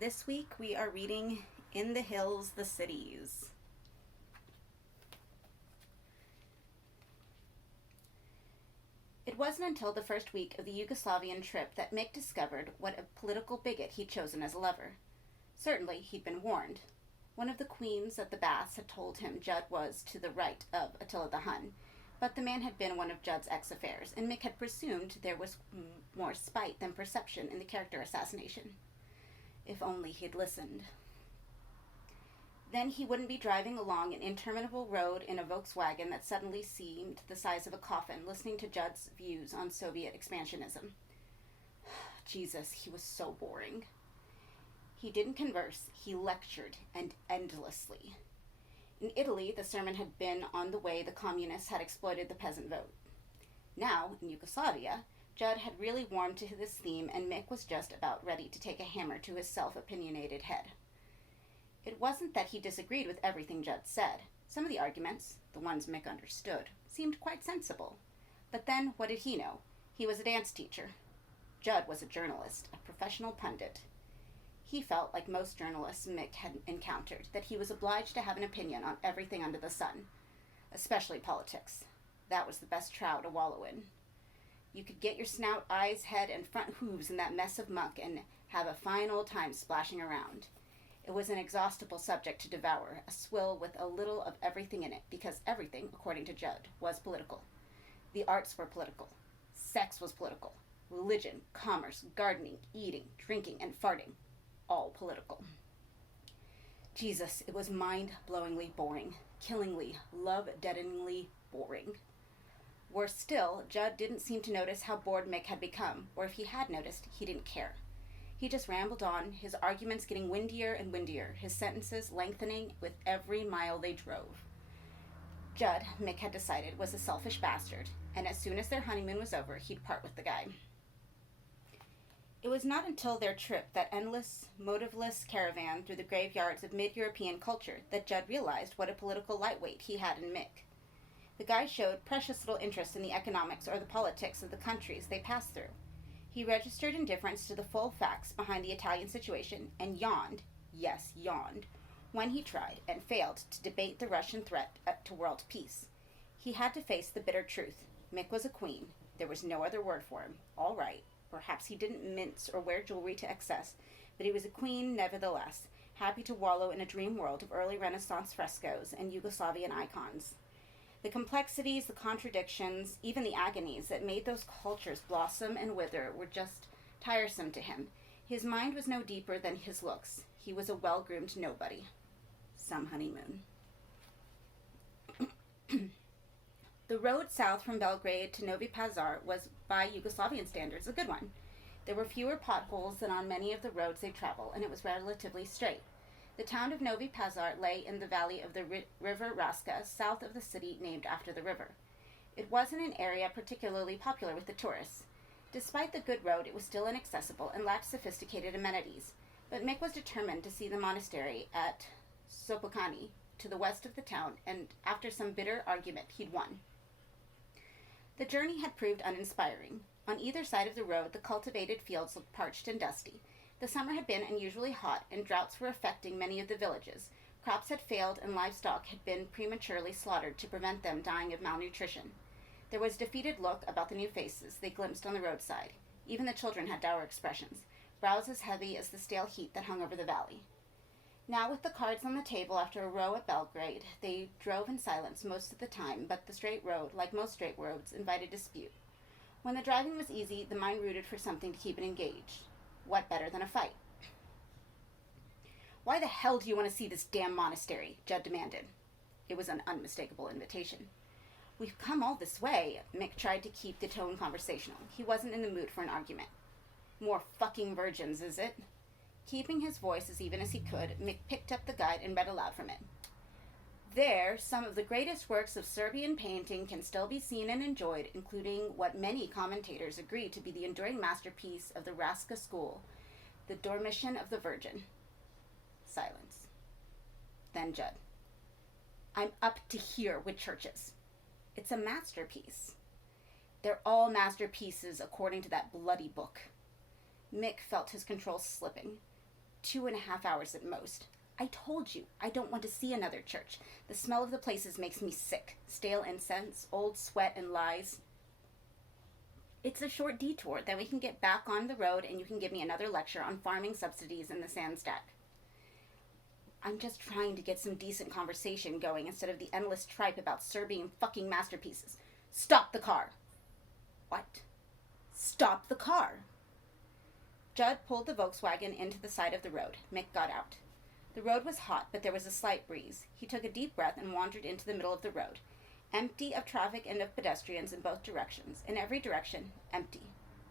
This week we are reading In the Hills, the Cities. It wasn't until the first week of the Yugoslavian trip that Mick discovered what a political bigot he'd chosen as a lover. Certainly, he'd been warned. One of the queens at the baths had told him Judd was to the right of Attila the Hun, but the man had been one of Judd's ex-affairs, and Mick had presumed there was more spite than perception in the character assassination. If only he'd listened. Then he wouldn't be driving along an interminable road in a Volkswagen that suddenly seemed the size of a coffin, listening to Judd's views on Soviet expansionism. Jesus, he was so boring. He didn't converse, he lectured, and endlessly. In Italy, the sermon had been on the way the communists had exploited the peasant vote. Now, in Yugoslavia, Judd had really warmed to this theme, and Mick was just about ready to take a hammer to his self-opinionated head. It wasn't that he disagreed with everything Judd said. Some of the arguments, the ones Mick understood, seemed quite sensible. But then, what did he know? He was a dance teacher. Judd was a journalist, a professional pundit. He felt, like most journalists Mick had encountered, that he was obliged to have an opinion on everything under the sun, especially politics. That was the best trough to wallow in. You could get your snout, eyes, head, and front hooves in that mess of muck and have a fine old time splashing around. It was an exhaustible subject to devour, a swill with a little of everything in it, because everything, according to Judd, was political. The arts were political. Sex was political. Religion, commerce, gardening, eating, drinking, and farting. All political. Jesus, it was mind-blowingly boring. Killingly, love-deadeningly boring. Worse still, Judd didn't seem to notice how bored Mick had become, or if he had noticed, he didn't care. He just rambled on, his arguments getting windier and windier, his sentences lengthening with every mile they drove. Judd, Mick had decided, was a selfish bastard, and as soon as their honeymoon was over, he'd part with the guy. It was not until their trip, that endless, motiveless caravan through the graveyards of mid-European culture, that Judd realized what a political lightweight he had in Mick. The guy showed precious little interest in the economics or the politics of the countries they passed through. He registered indifference to the full facts behind the Italian situation and yawned, yes, yawned, when he tried and failed to debate the Russian threat to world peace. He had to face the bitter truth. Mick was a queen. There was no other word for him. All right. Perhaps he didn't mince or wear jewelry to excess, but he was a queen nevertheless, happy to wallow in a dream world of early Renaissance frescoes and Yugoslavian icons. The complexities, the contradictions, even the agonies that made those cultures blossom and wither were just tiresome to him. His mind was no deeper than his looks. He was a well-groomed nobody. Some honeymoon. The road south from Belgrade to Novi Pazar was, by Yugoslavian standards, a good one. There were fewer potholes than on many of the roads they traveled, and it was relatively straight. The town of Novi Pazar lay in the valley of the river Raska, south of the city named after the river. It wasn't an area particularly popular with the tourists. Despite the good road, it was still inaccessible and lacked sophisticated amenities. But Mick was determined to see the monastery at Sopocani, to the west of the town, and after some bitter argument, he'd won. The journey had proved uninspiring. On either side of the road, the cultivated fields looked parched and dusty. The summer had been unusually hot, and droughts were affecting many of the villages. Crops had failed, and livestock had been prematurely slaughtered to prevent them dying of malnutrition. There was a defeated look about the new faces they glimpsed on the roadside. Even the children had dour expressions, brows as heavy as the stale heat that hung over the valley. Now, with the cards on the table after a row at Belgrade, they drove in silence most of the time, but the straight road, like most straight roads, invited dispute. When the driving was easy, the mind rooted for something to keep it engaged. What better than a fight? "Why the hell do you want to see this damn monastery?" Judd demanded. It was an unmistakable invitation. "We've come all this way." Mick tried to keep the tone conversational. He wasn't in the mood for an argument. "More fucking virgins, is it?" Keeping his voice as even as he could, Mick picked up the guide and read aloud from it. "There, some of the greatest works of Serbian painting can still be seen and enjoyed, including what many commentators agree to be the enduring masterpiece of the Raska school, the Dormition of the Virgin." Silence. Then Judd. "I'm up to here with churches. It's a masterpiece." "They're all masterpieces according to that bloody book." Mick felt his control slipping. 2.5 hours at most. I told you, I don't want to see another church. The smell of the places makes me sick. Stale incense, old sweat, and lies. It's a short detour, then we can get back on the road and you can give me another lecture on farming subsidies in the sand stack. I'm just trying to get some decent conversation going instead of the endless tripe about Serbian fucking masterpieces. Stop the car. What? Stop the car. Judd pulled the Volkswagen into the side of the road. Mick got out. The road was hot, but there was a slight breeze. He took a deep breath and wandered into the middle of the road. Empty of traffic and of pedestrians in both directions. In every direction, empty.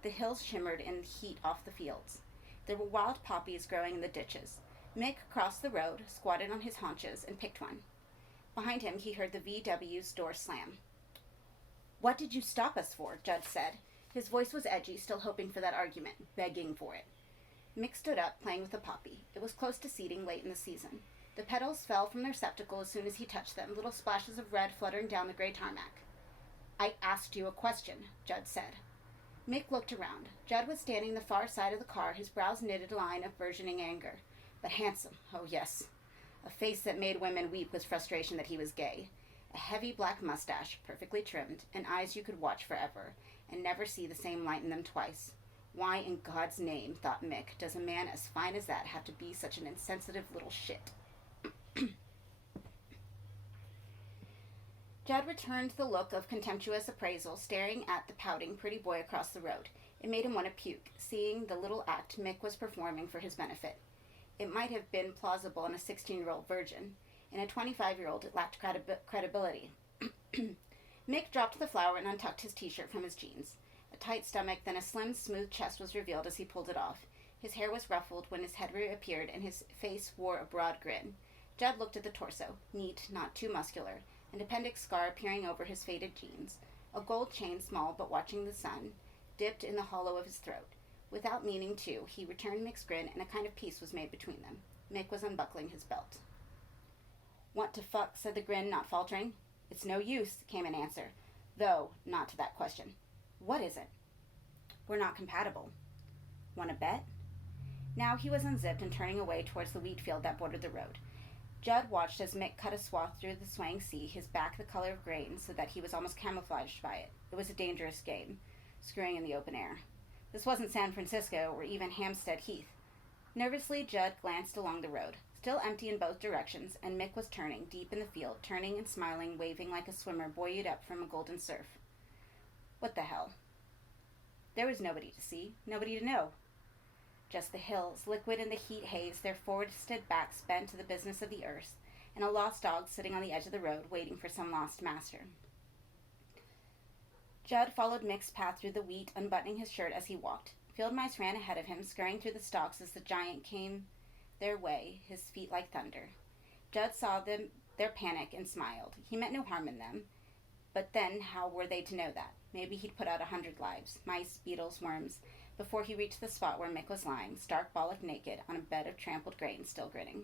The hills shimmered in the heat off the fields. There were wild poppies growing in the ditches. Mick crossed the road, squatted on his haunches, and picked one. Behind him, he heard the VW's door slam. What did you stop us for? Judd said. His voice was edgy, still hoping for that argument, begging for it. Mick stood up, playing with a poppy. It was close to seeding late in the season. The petals fell from their receptacle as soon as he touched them, little splashes of red fluttering down the gray tarmac. I asked you a question, Judd said. Mick looked around. Judd was standing the far side of the car, his brows knitted a line of burgeoning anger. But handsome, oh yes. A face that made women weep with frustration that he was gay. A heavy black mustache, perfectly trimmed, and eyes you could watch forever, and never see the same light in them twice. Why in God's name, thought Mick, does a man as fine as that have to be such an insensitive little shit? Judd returned the look of contemptuous appraisal, staring at the pouting pretty boy across the road. It made him want to puke, seeing the little act Mick was performing for his benefit. It might have been plausible in a 16-year-old virgin. In a 25-year-old, it lacked credibility. Mick dropped the flower and untucked his t-shirt from his jeans. A tight stomach, then a slim, smooth chest was revealed as he pulled it off. His hair was ruffled when his head reappeared, and his face wore a broad grin. Judd looked at the torso, neat, not too muscular, an appendix scar peering over his faded jeans, a gold chain small but watching the sun, dipped in the hollow of his throat. Without meaning to, he returned Mick's grin, and a kind of peace was made between them. Mick was unbuckling his belt. Want to fuck, said the grin, not faltering. It's no use, came an answer, though not to that question. What is it? We're not compatible. Want to bet? Now he was unzipped and turning away towards the wheat field that bordered the road. Judd watched as Mick cut a swath through the swaying sea, his back the color of grain, so that he was almost camouflaged by it. It was a dangerous game, screwing in the open air. This wasn't San Francisco or even Hampstead Heath. Nervously, Judd glanced along the road, still empty in both directions, and Mick was turning, deep in the field, turning and smiling, waving like a swimmer buoyed up from a golden surf. What the hell? There was nobody to see, nobody to know. Just the hills, liquid in the heat haze, their forested backs bent to the business of the earth, and a lost dog sitting on the edge of the road, waiting for some lost master. Judd followed Mick's path through the wheat, unbuttoning his shirt as he walked. Field mice ran ahead of him, scurrying through the stalks as the giant came their way, his feet like thunder. Judd saw their panic and smiled. He meant no harm in them. But then, how were they to know that? Maybe he'd put out 100 lives, mice, beetles, worms, before he reached the spot where Mick was lying, stark bollock naked, on a bed of trampled grain, still grinning.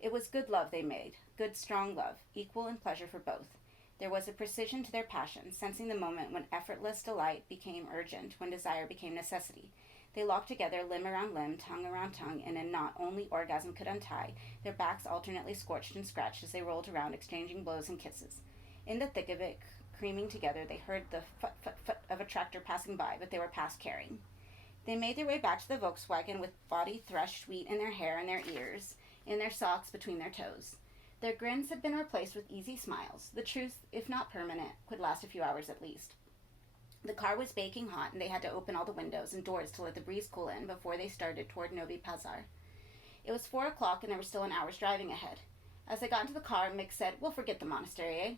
It was good love they made, good strong love, equal in pleasure for both. There was a precision to their passion, sensing the moment when effortless delight became urgent, when desire became necessity. They locked together, limb around limb, tongue around tongue, in a knot only orgasm could untie, their backs alternately scorched and scratched as they rolled around, exchanging blows and kisses. In the thick of it, creaming together, they heard the fut-fut-fut of a tractor passing by, but they were past caring. They made their way back to the Volkswagen with body threshed wheat in their hair and their ears, in their socks between their toes. Their grins had been replaced with easy smiles. The truth, if not permanent, could last a few hours at least. The car was baking hot, and they had to open all the windows and doors to let the breeze cool in before they started toward Novi Pazar. It was 4 o'clock, and there was still an hour's driving ahead. As they got into the car, Mick said, "We'll forget the monastery, eh?"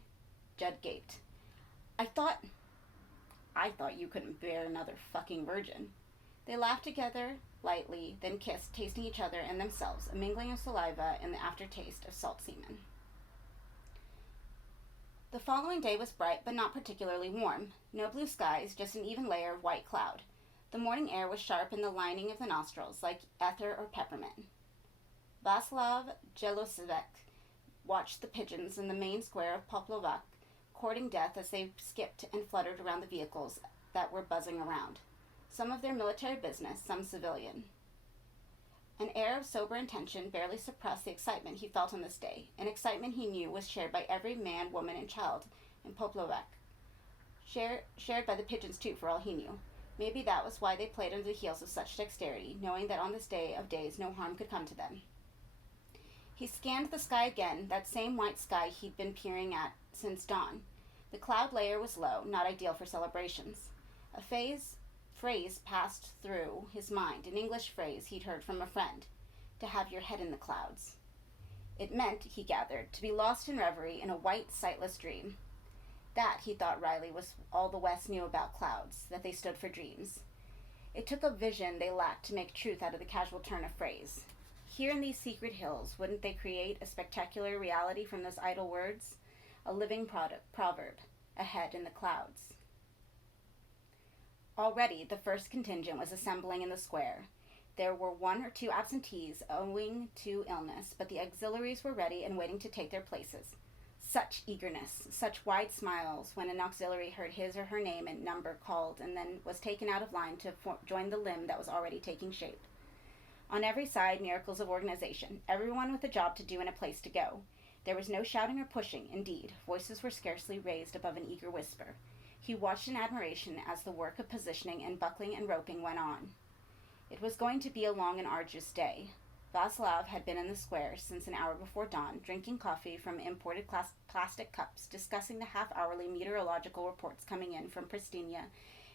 Judd gaped. I thought you couldn't bear another fucking virgin." They laughed together lightly, then kissed, tasting each other and themselves, a mingling of saliva and the aftertaste of salt semen. The following day was bright, but not particularly warm. No blue skies, just an even layer of white cloud. The morning air was sharp in the lining of the nostrils, like ether or peppermint. Václav Jelosevec watched the pigeons in the main square of Poplovac, courting death as they skipped and fluttered around the vehicles that were buzzing around. Some of their military business, some civilian. An air of sober intention barely suppressed the excitement he felt on this day, an excitement he knew was shared by every man, woman, and child in Poplovac. Shared by the pigeons, too, for all he knew. Maybe that was why they played under the heels with such dexterity, knowing that on this day of days no harm could come to them. He scanned the sky again, that same white sky he'd been peering at since dawn. The cloud layer was low, not ideal for celebrations. A phrase passed through his mind, an English phrase he'd heard from a friend, to have your head in the clouds. It meant, he gathered, to be lost in reverie in a white, sightless dream. That, he thought wryly, was all the West knew about clouds, that they stood for dreams. It took a vision they lacked to make truth out of the casual turn of phrase. Here in these secret hills, wouldn't they create a spectacular reality from those idle words? A living proverb, a head in the clouds. Already, the first contingent was assembling in the square. There were 1 or 2 absentees owing to illness, but the auxiliaries were ready and waiting to take their places. Such eagerness, such wide smiles when an auxiliary heard his or her name and number called and then was taken out of line to join the limb that was already taking shape. On every side, miracles of organization, everyone with a job to do and a place to go. There was no shouting or pushing, indeed. Voices were scarcely raised above an eager whisper. He watched in admiration as the work of positioning and buckling and roping went on. It was going to be a long and arduous day. Václav had been in the square since an hour before dawn, drinking coffee from imported plastic cups, discussing the half-hourly meteorological reports coming in from Pristina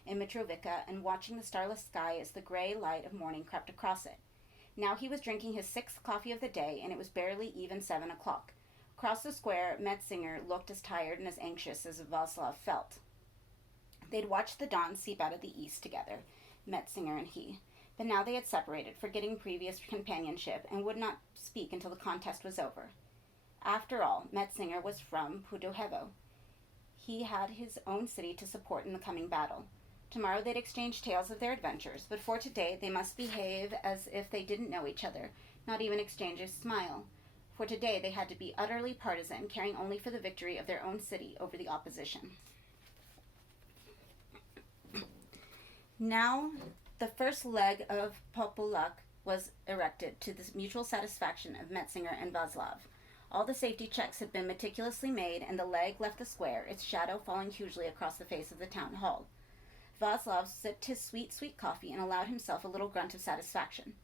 and Mitrovica, and watching the starless sky as the gray light of morning crept across it. Now he was drinking his 6th coffee of the day, and it was barely even 7 o'clock. Across the square, Metzinger looked as tired and as anxious as Václav felt. They'd watched the dawn seep out of the east together, Metzinger and he. But now they had separated, forgetting previous companionship, and would not speak until the contest was over. After all, Metzinger was from Pudohevo. He had his own city to support in the coming battle. Tomorrow they'd exchange tales of their adventures, but for today they must behave as if they didn't know each other, not even exchange a smile. For today they had to be utterly partisan, caring only for the victory of their own city over the opposition. Now, the first leg of Popolac was erected to the mutual satisfaction of Metzinger and Václav. All the safety checks had been meticulously made, and the leg left the square, its shadow falling hugely across the face of the town hall. Václav sipped his sweet, sweet coffee and allowed himself a little grunt of satisfaction.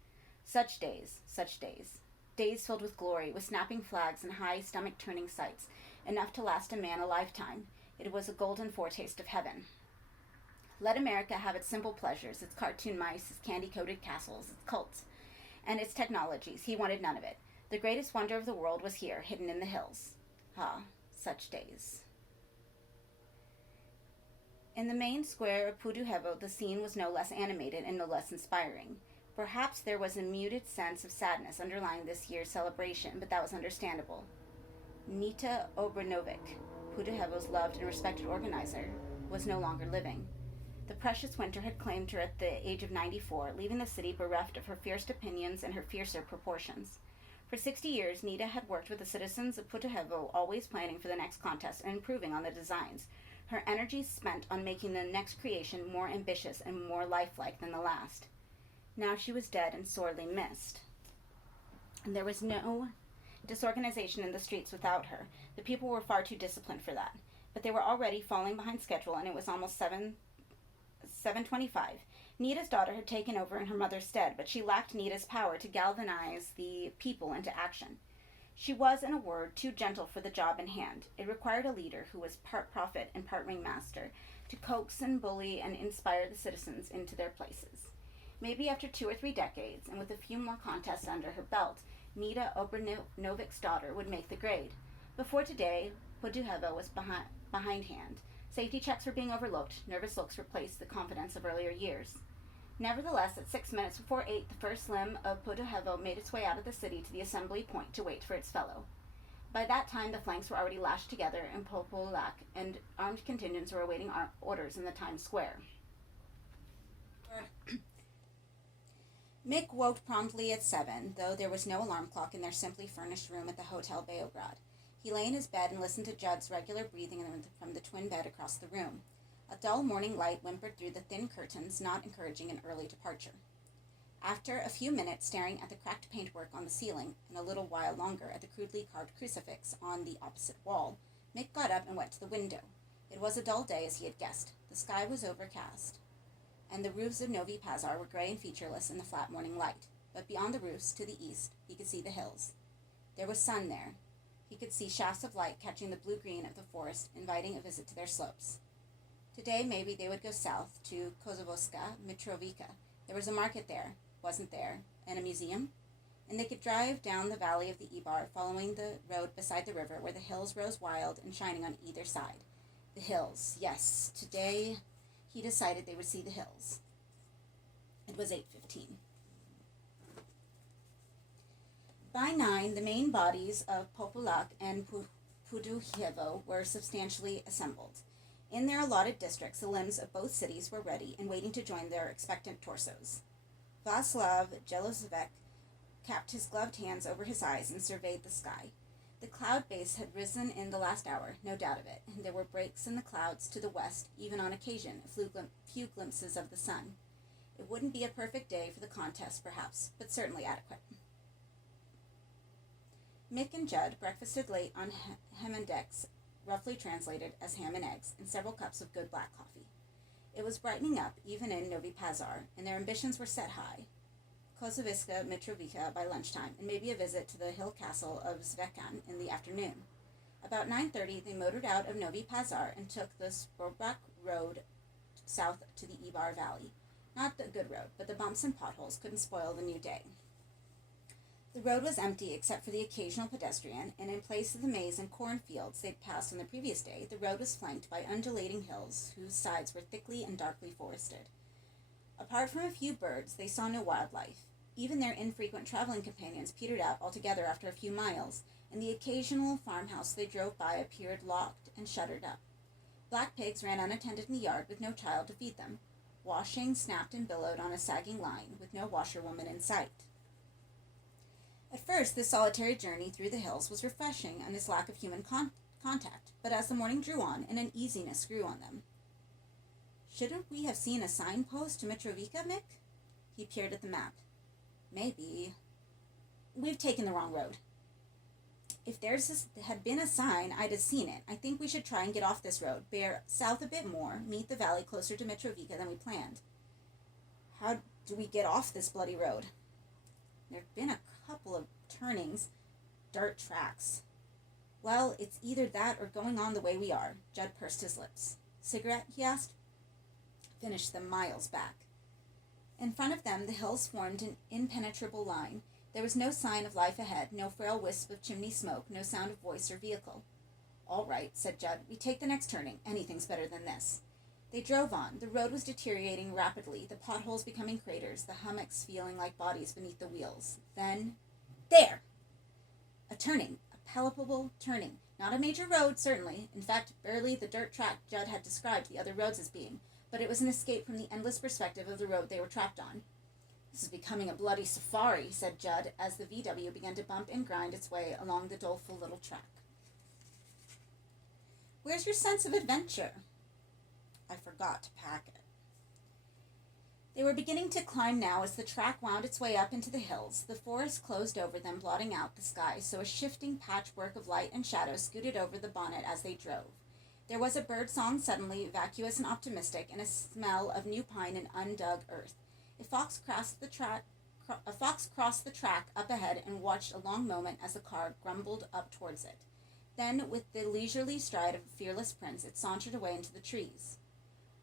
Such days, such days. Days filled with glory, with snapping flags and high stomach-turning sights, enough to last a man a lifetime. It was a golden foretaste of heaven. Let America have its simple pleasures, its cartoon mice, its candy-coated castles, its cults, and its technologies. He wanted none of it. The greatest wonder of the world was here, hidden in the hills. Ah, such days. In the main square of Pudohevo, the scene was no less animated and no less inspiring. Perhaps there was a muted sense of sadness underlying this year's celebration, but that was understandable. Nita Obranovic, Pudohevo's loved and respected organizer, was no longer living. The precious winter had claimed her at the age of 94, leaving the city bereft of her fierce opinions and her fiercer proportions. For 60 years, Nita had worked with the citizens of Pudohevo, always planning for the next contest and improving on the designs, her energies spent on making the next creation more ambitious and more lifelike than the last. Now she was dead and sorely missed. And there was no disorganization in the streets without her. The people were far too disciplined for that. But they were already falling behind schedule, and it was almost 7:25. Nita's daughter had taken over in her mother's stead, but she lacked Nita's power to galvanize the people into action. She was, in a word, too gentle for the job in hand. It required a leader who was part prophet and part ringmaster to coax and bully and inspire the citizens into their places. Maybe after 2 or 3 decades, and with a few more contests under her belt, Nita Obranovic's daughter would make the grade. Before today, Pudohevo was behindhand. Safety checks were being overlooked, nervous looks replaced the confidence of earlier years. Nevertheless, at 6 minutes before 8, the first limb of Pudohevo made its way out of the city to the assembly point to wait for its fellow. By that time, the flanks were already lashed together in Popolac, and armed contingents were awaiting orders in the Times Square. Mick woke promptly at 7, though there was no alarm clock in their simply furnished room at the Hotel Beograd. He lay in his bed and listened to Judd's regular breathing from the twin bed across the room. A dull morning light whimpered through the thin curtains, not encouraging an early departure. After a few minutes staring at the cracked paintwork on the ceiling and a little while longer at the crudely carved crucifix on the opposite wall, Mick got up and went to the window. It was a dull day, as he had guessed. The sky was overcast, and the roofs of Novi Pazar were gray and featureless in the flat morning light. But beyond the roofs, to the east, he could see the hills. There was sun there. He could see shafts of light catching the blue-green of the forest, inviting a visit to their slopes. Today, maybe they would go south to Kozovoska Mitrovica. There was a market there, wasn't there, and a museum? And they could drive down the valley of the Ibar, following the road beside the river, where the hills rose wild and shining on either side. The hills, yes. Today, he decided they would see the hills. It was 8:15. By 9, the main bodies of Populac and Puduhievo were substantially assembled. In their allotted districts, the limbs of both cities were ready and waiting to join their expectant torsos. Václav Jelosvek capped his gloved hands over his eyes and surveyed the sky. The cloud base had risen in the last hour, no doubt of it, and there were breaks in the clouds to the west, even on occasion, a few glimpses of the sun. It wouldn't be a perfect day for the contest, perhaps, but certainly adequate. Mick and Judd breakfasted late on Hemendeks, roughly translated as ham and eggs, and several cups of good black coffee. It was brightening up, even in Novi Pazar, and their ambitions were set high. Kozoviska Mitrovica by lunchtime, and maybe a visit to the hill castle of Zvekan in the afternoon. About 9:30, they motored out of Novi Pazar and took the Sporbak road south to the Ibar Valley. Not the good road, but the bumps and potholes couldn't spoil the new day. The road was empty except for the occasional pedestrian, and in place of the maize and cornfields they'd passed on the previous day, the road was flanked by undulating hills whose sides were thickly and darkly forested. Apart from a few birds, they saw no wildlife. Even their infrequent traveling companions petered out altogether after a few miles, and the occasional farmhouse they drove by appeared locked and shuttered up. Black pigs ran unattended in the yard with no child to feed them. Washing snapped and billowed on a sagging line with no washerwoman in sight. At first, this solitary journey through the hills was refreshing on its lack of human contact, but as the morning drew on, an uneasiness grew on them. Shouldn't we have seen a signpost to Mitrovica, Mick? He peered at the map. Maybe. We've taken the wrong road. If had been a sign, I'd have seen it. I think we should try and get off this road, bear south a bit more, meet the valley closer to Mitrovica than we planned. How do we get off this bloody road? There've been a couple of turnings, dirt tracks. Well, it's either that or going on the way we are. Judd pursed his lips. Cigarette, he asked. Finished them miles back. In front of them, the hills formed an impenetrable line. There was no sign of life ahead, no frail wisp of chimney smoke, no sound of voice or vehicle. All right, said Judd. We take the next turning. Anything's better than this. They drove on. The road was deteriorating rapidly, the potholes becoming craters, the hummocks feeling like bodies beneath the wheels. Then, there! A turning, a palpable turning. Not a major road, certainly. In fact, barely the dirt track Judd had described the other roads as being, but it was an escape from the endless perspective of the road they were trapped on. This is becoming a bloody safari, said Judd, as the VW began to bump and grind its way along the doleful little track. Where's your sense of adventure? I forgot to pack it. They were beginning to climb now as the track wound its way up into the hills. The forest closed over them, blotting out the sky, so a shifting patchwork of light and shadow scooted over the bonnet as they drove. There was a bird song suddenly, vacuous and optimistic, and a smell of new pine and undug earth. A fox crossed the track up ahead and watched a long moment as the car grumbled up towards it. Then, with the leisurely stride of a fearless prince, it sauntered away into the trees.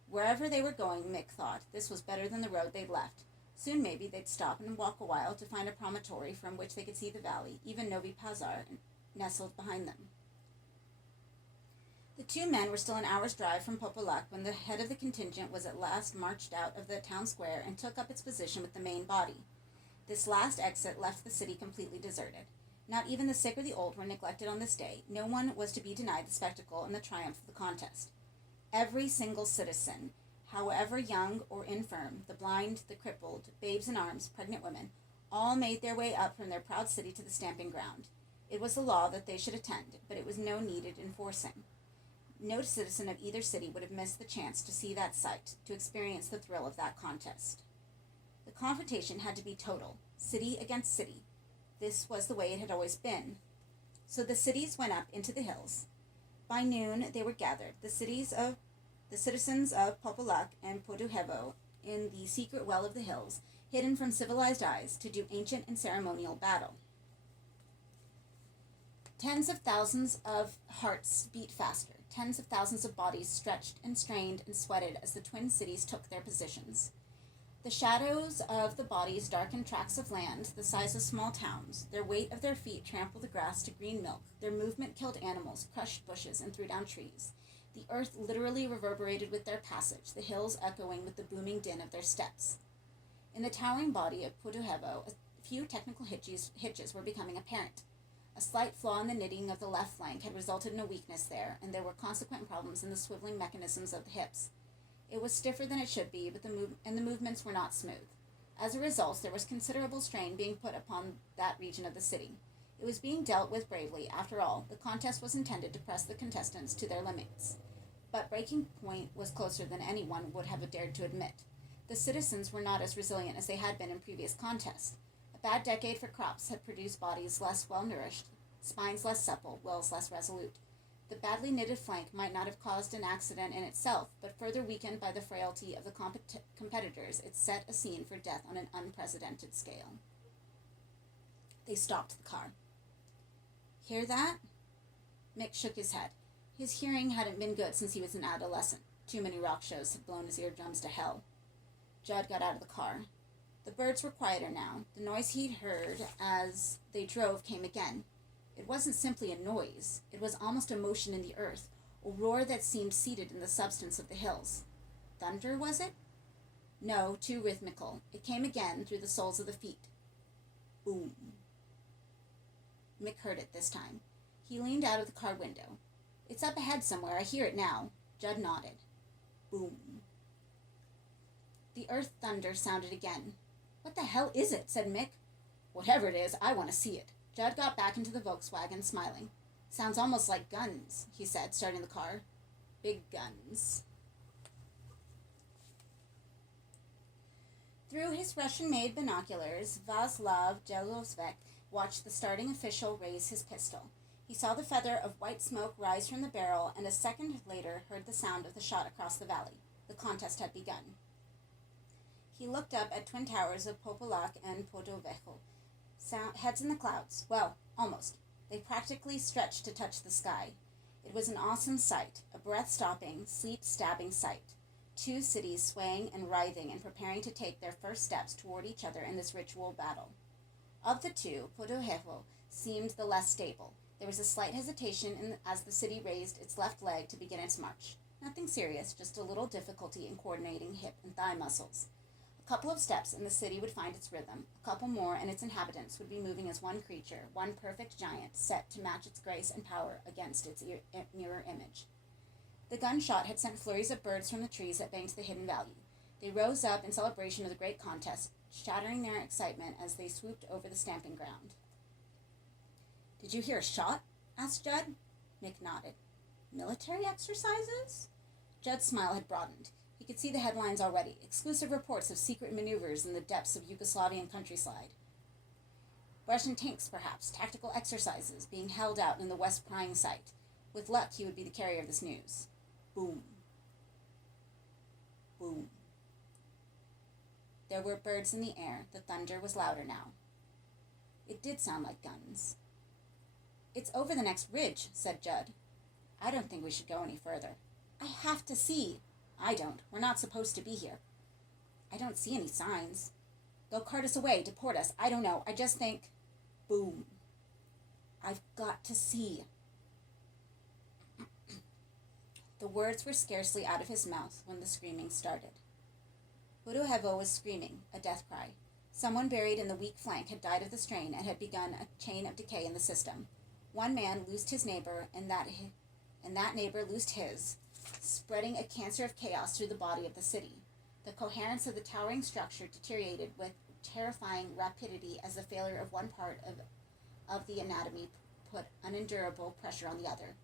Wherever they were going, Mick thought, this was better than the road they'd left. Soon maybe they'd stop and walk a while to find a promontory from which they could see the valley, even Novi Pazar nestled behind them. The two men were still an hour's drive from Popolac when the head of the contingent was at last marched out of the town square and took up its position with the main body. This last exit left the city completely deserted. Not even the sick or the old were neglected on this day. No one was to be denied the spectacle and the triumph of the contest. Every single citizen, however young or infirm, the blind, the crippled, babes in arms, pregnant women, all made their way up from their proud city to the stamping ground. It was the law that they should attend, but it was no needed enforcing. No citizen of either city would have missed the chance to see that sight, to experience the thrill of that contest. The The confrontation had to be total, city against city. This was the way it had always been. So the cities went up into the hills. By noon they were gathered, the citizens of Popolac and Podujevo, in the secret well of the hills, hidden from civilized eyes, to do ancient and ceremonial battle. Tens of thousands of hearts beat faster. Tens of thousands of bodies stretched and strained and sweated as the twin cities took their positions. The shadows of the bodies darkened tracts of land the size of small towns. Their weight of their feet trampled the grass to green milk. Their movement killed animals, crushed bushes, and threw down trees. The earth literally reverberated with their passage, the hills echoing with the booming din of their steps. In the towering body of Podujevo, a few technical hitches were becoming apparent. A slight flaw in the knitting of the left flank had resulted in a weakness there, and there were consequent problems in the swiveling mechanisms of the hips. It was stiffer than it should be, but the movements were not smooth. As a result, there was considerable strain being put upon that region of the city. It was being dealt with bravely. After all, the contest was intended to press the contestants to their limits. But breaking point was closer than anyone would have dared to admit. The citizens were not as resilient as they had been in previous contests. A bad decade for crops had produced bodies less well-nourished, spines less supple, wills less resolute. The badly knitted flank might not have caused an accident in itself, but further weakened by the frailty of the competitors, it set a scene for death on an unprecedented scale. They stopped the car. "Hear that?" Mick shook his head. His hearing hadn't been good since he was an adolescent. Too many rock shows had blown his eardrums to hell. Judd got out of the car. The birds were quieter now. The noise he'd heard as they drove came again. It wasn't simply a noise. It was almost a motion in the earth, a roar that seemed seated in the substance of the hills. Thunder, was it? No, too rhythmical. It came again through the soles of the feet. Boom. Mick heard it this time. He leaned out of the car window. "It's up ahead somewhere. I hear it now." Judd nodded. Boom. The earth thunder sounded again. "What the hell is it?" said Mick. "Whatever it is, I want to see it." Judd got back into the Volkswagen, smiling. "Sounds almost like guns," he said, starting the car. "Big guns." Through his Russian-made binoculars, Václav Jelovsek watched the starting official raise his pistol. He saw the feather of white smoke rise from the barrel, and a second later heard the sound of the shot across the valley. The contest had begun. He looked up at twin towers of Popolac and Podovejo, heads in the clouds. Well, almost. They practically stretched to touch the sky. It was an awesome sight, a breath-stopping, sleep-stabbing sight. Two cities swaying and writhing and preparing to take their first steps toward each other in this ritual battle. Of the two, Podojevo seemed the less stable. There was a slight hesitation as the city raised its left leg to begin its march. Nothing serious, just a little difficulty in coordinating hip and thigh muscles. A couple of steps and the city would find its rhythm. A couple more and its inhabitants would be moving as one creature, one perfect giant, set to match its grace and power against its mirror image. The gunshot had sent flurries of birds from the trees that banked the hidden valley. They rose up in celebration of the great contest, shattering their excitement as they swooped over the stamping ground. "Did you hear a shot?" asked Judd. Mick nodded. "Military exercises?" Judd's smile had broadened. He could see the headlines already. Exclusive reports of secret maneuvers in the depths of Yugoslavian countryside. Russian tanks, perhaps. Tactical exercises being held out in the West Prying site. With luck, he would be the carrier of this news. Boom. Boom. There were birds in the air. The thunder was louder now. It did sound like guns. "It's over the next ridge," said Judd. "I don't think we should go any further." "I have to see." "I don't. We're not supposed to be here." "I don't see any signs." "They'll cart us away, deport us. I don't know. I just think..." Boom. "I've got to see." The words were scarcely out of his mouth when the screaming started. Podujevo was screaming, a death cry. Someone buried in the weak flank had died of the strain and had begun a chain of decay in the system. One man loosed his neighbor, and that neighbor loosed his, spreading a cancer of chaos through the body of the city. The coherence of the towering structure deteriorated with terrifying rapidity as the failure of one part of the anatomy put unendurable pressure on the other.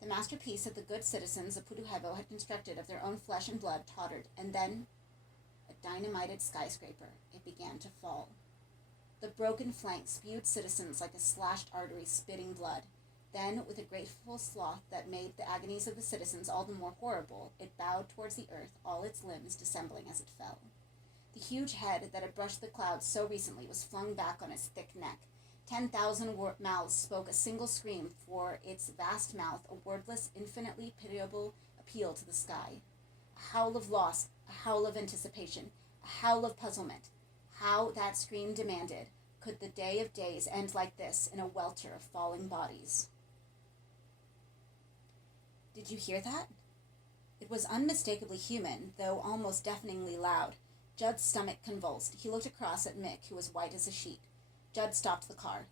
The masterpiece of the good citizens of Podujevo had constructed of their own flesh and blood tottered, and then a dynamited skyscraper. It began to fall. The broken flank spewed citizens like a slashed artery spitting blood. Then, with a grateful sloth that made the agonies of the citizens all the more horrible, it bowed towards the earth, all its limbs dissembling as it fell. The huge head that had brushed the clouds so recently was flung back on its thick neck. 10,000 mouths spoke a single scream, for its vast mouth a wordless, infinitely pitiable appeal to the sky. A howl of loss, a howl of anticipation, a howl of puzzlement. How that scream demanded, could the day of days end like this, in a welter of falling bodies? Did you hear that? It was unmistakably human, though almost deafeningly loud. Judd's stomach convulsed. He looked across at Mick, who was white as a sheet. Judd stopped the car.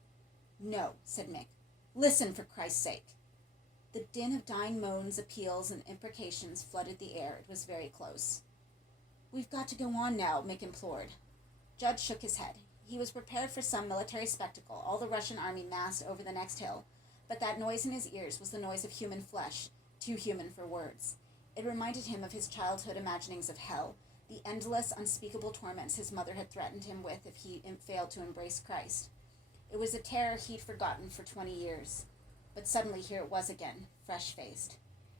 "No," said Mick. "Listen, for Christ's sake." The din of dying moans, appeals, and imprecations flooded the air. It was very close. "We've got to go on now," Mick implored. Judd shook his head. He was prepared for some military spectacle, all the Russian army massed over the next hill, but that noise in his ears was the noise of human flesh, too human for words. It reminded him of his childhood imaginings of hell, the endless, unspeakable torments his mother had threatened him with if he failed to embrace Christ. It was a terror he'd forgotten for 20 years. But suddenly here it was again, fresh-faced.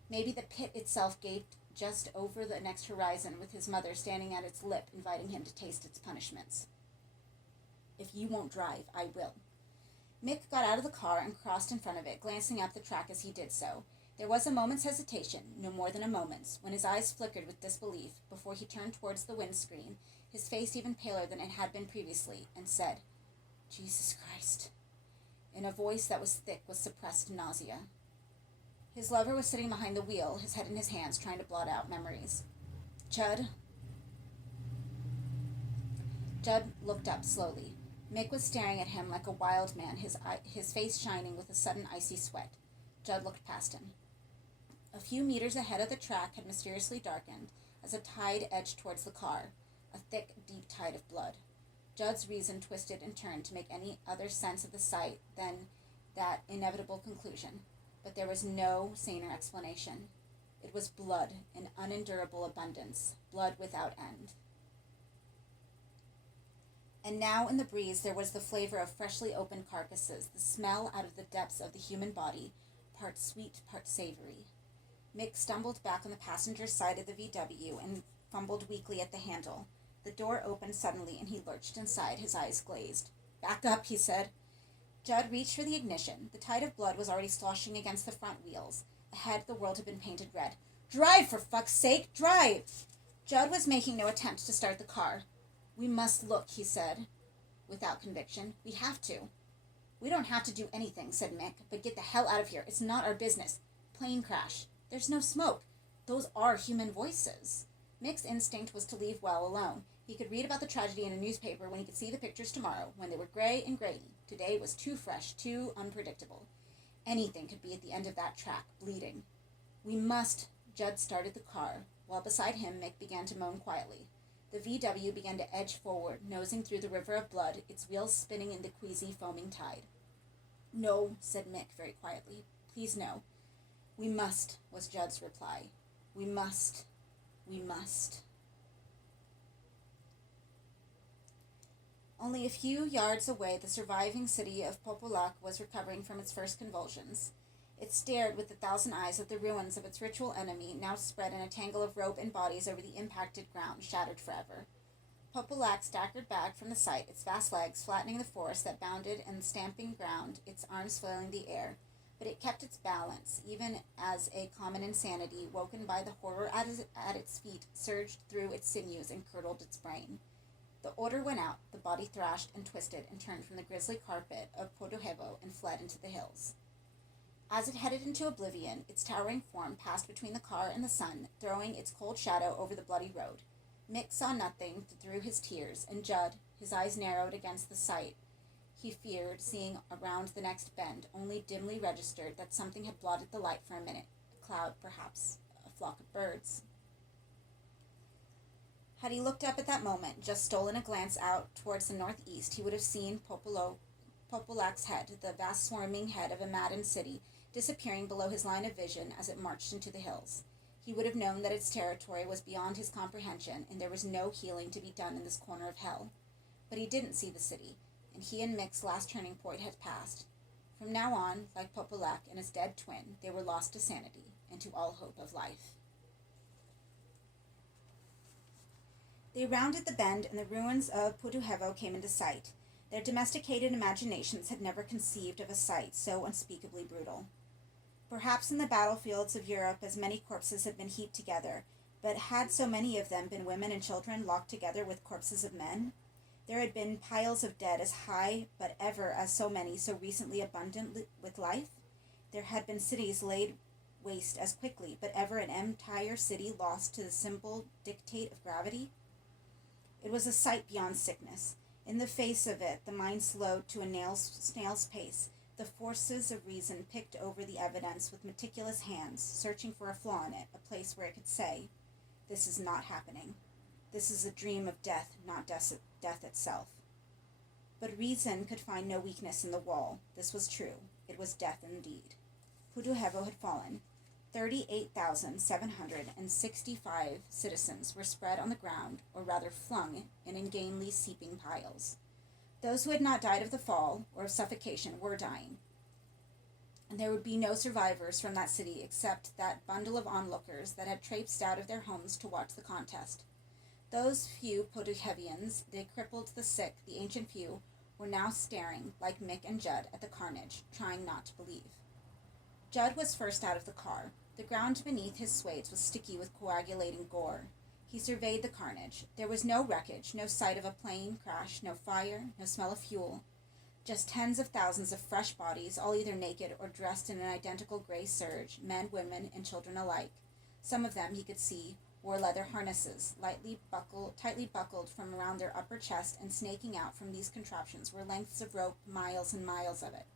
Maybe the pit itself gaped just over the next horizon, with his mother standing at its lip, inviting him to taste its punishments. "If you won't drive, I will." Mick got out of the car and crossed in front of it, glancing up the track as he did so. There was a moment's hesitation, no more than a moment's, when his eyes flickered with disbelief, before he turned towards the windscreen, his face even paler than it had been previously, and said, "Jesus Christ," in a voice that was thick with suppressed nausea. His lover was sitting behind the wheel, his head in his hands, trying to blot out memories. Judd looked up slowly. Mick was staring at him like a wild man, his face shining with a sudden icy sweat. Judd looked past him. A few meters ahead of the track had mysteriously darkened as a tide edged towards the car, a thick, deep tide of blood. Judd's reason twisted and turned to make any other sense of the sight than that inevitable conclusion, but there was no saner explanation. It was blood in unendurable abundance, blood without end. And now in the breeze there was the flavor of freshly opened carcasses, the smell out of the depths of the human body, part sweet, part savory. Mick stumbled back on the passenger's side of the VW and fumbled weakly at the handle. The door opened suddenly and he lurched inside, his eyes glazed. "Back up," he said. Judd reached for the ignition. The tide of blood was already sloshing against the front wheels. Ahead, the world had been painted red. "Drive, for fuck's sake, drive!" Judd was making no attempt to start the car. "We must look," he said, without conviction. "We have to." "We don't have to do anything," said Mick, "but get the hell out of here. It's not our business. Plane crash. There's no smoke. Those are human voices." Mick's instinct was to leave well alone. He could read about the tragedy in a newspaper when he could see the pictures tomorrow, when they were gray and grainy. Today was too fresh, too unpredictable. Anything could be at the end of that track, bleeding. "We must." Judd started the car, while beside him Mick began to moan quietly. The VW began to edge forward, nosing through the river of blood, its wheels spinning in the queasy, foaming tide. "No," said Mick very quietly. "Please, no." "We must," was Judd's reply. "We must. We must." Only a few yards away, the surviving city of Popolac was recovering from its first convulsions. It stared with 1,000 eyes at the ruins of its ritual enemy, now spread in a tangle of rope and bodies over the impacted ground, shattered forever. Popolac staggered back from the sight, its vast legs flattening the forest that bounded and stamping ground, its arms flailing the air. But it kept its balance, even as a common insanity, woken by the horror at its feet, surged through its sinews and curdled its brain. The order went out, the body thrashed and twisted and turned from the grisly carpet of Podojevo and fled into the hills. As it headed into oblivion, its towering form passed between the car and the sun, throwing its cold shadow over the bloody road. Mick saw nothing through his tears, and Judd, his eyes narrowed against the sight he feared seeing around the next bend, only dimly registered that something had blotted the light for a minute, a cloud perhaps, a flock of birds. Had he looked up at that moment, just stolen a glance out towards the northeast, he would have seen Popolac's head, the vast swarming head of a maddened city, disappearing below his line of vision as it marched into the hills. He would have known that its territory was beyond his comprehension, and there was no healing to be done in this corner of hell. But he didn't see the city, and he and Mick's last turning point had passed. From now on, like Popolek and his dead twin, they were lost to sanity and to all hope of life. They rounded the bend, and the ruins of Puduhevo came into sight. Their domesticated imaginations had never conceived of a sight so unspeakably brutal. Perhaps in the battlefields of Europe as many corpses had been heaped together, but had so many of them been women and children locked together with corpses of men? There had been piles of dead as high, but ever as so many so recently abundant with life? There had been cities laid waste as quickly, but ever an entire city lost to the simple dictate of gravity? It was a sight beyond sickness. In the face of it, the mind slowed to a snail's pace. The forces of reason picked over the evidence with meticulous hands, searching for a flaw in it, a place where it could say, "This is not happening. This is a dream of death, not death itself." But reason could find no weakness in the wall. This was true. It was death indeed. Puduhevo had fallen. 38,765 citizens were spread on the ground, or rather flung in ungainly seeping piles. Those who had not died of the fall or of suffocation were dying, and there would be no survivors from that city except that bundle of onlookers that had traipsed out of their homes to watch the contest. Those few Puduhevians, the crippled, the sick, the ancient few, were now staring, like Mick and Judd, at the carnage, trying not to believe. Judd was first out of the car. The ground beneath his swades was sticky with coagulating gore. He surveyed the carnage. There was no wreckage, no sight of a plane crash, no fire, no smell of fuel. Just tens of thousands of fresh bodies, all either naked or dressed in an identical gray serge, men, women, and children alike. Some of them, he could see, wore leather harnesses, tightly buckled from around their upper chest, and snaking out from these contraptions were lengths of rope, miles and miles of it.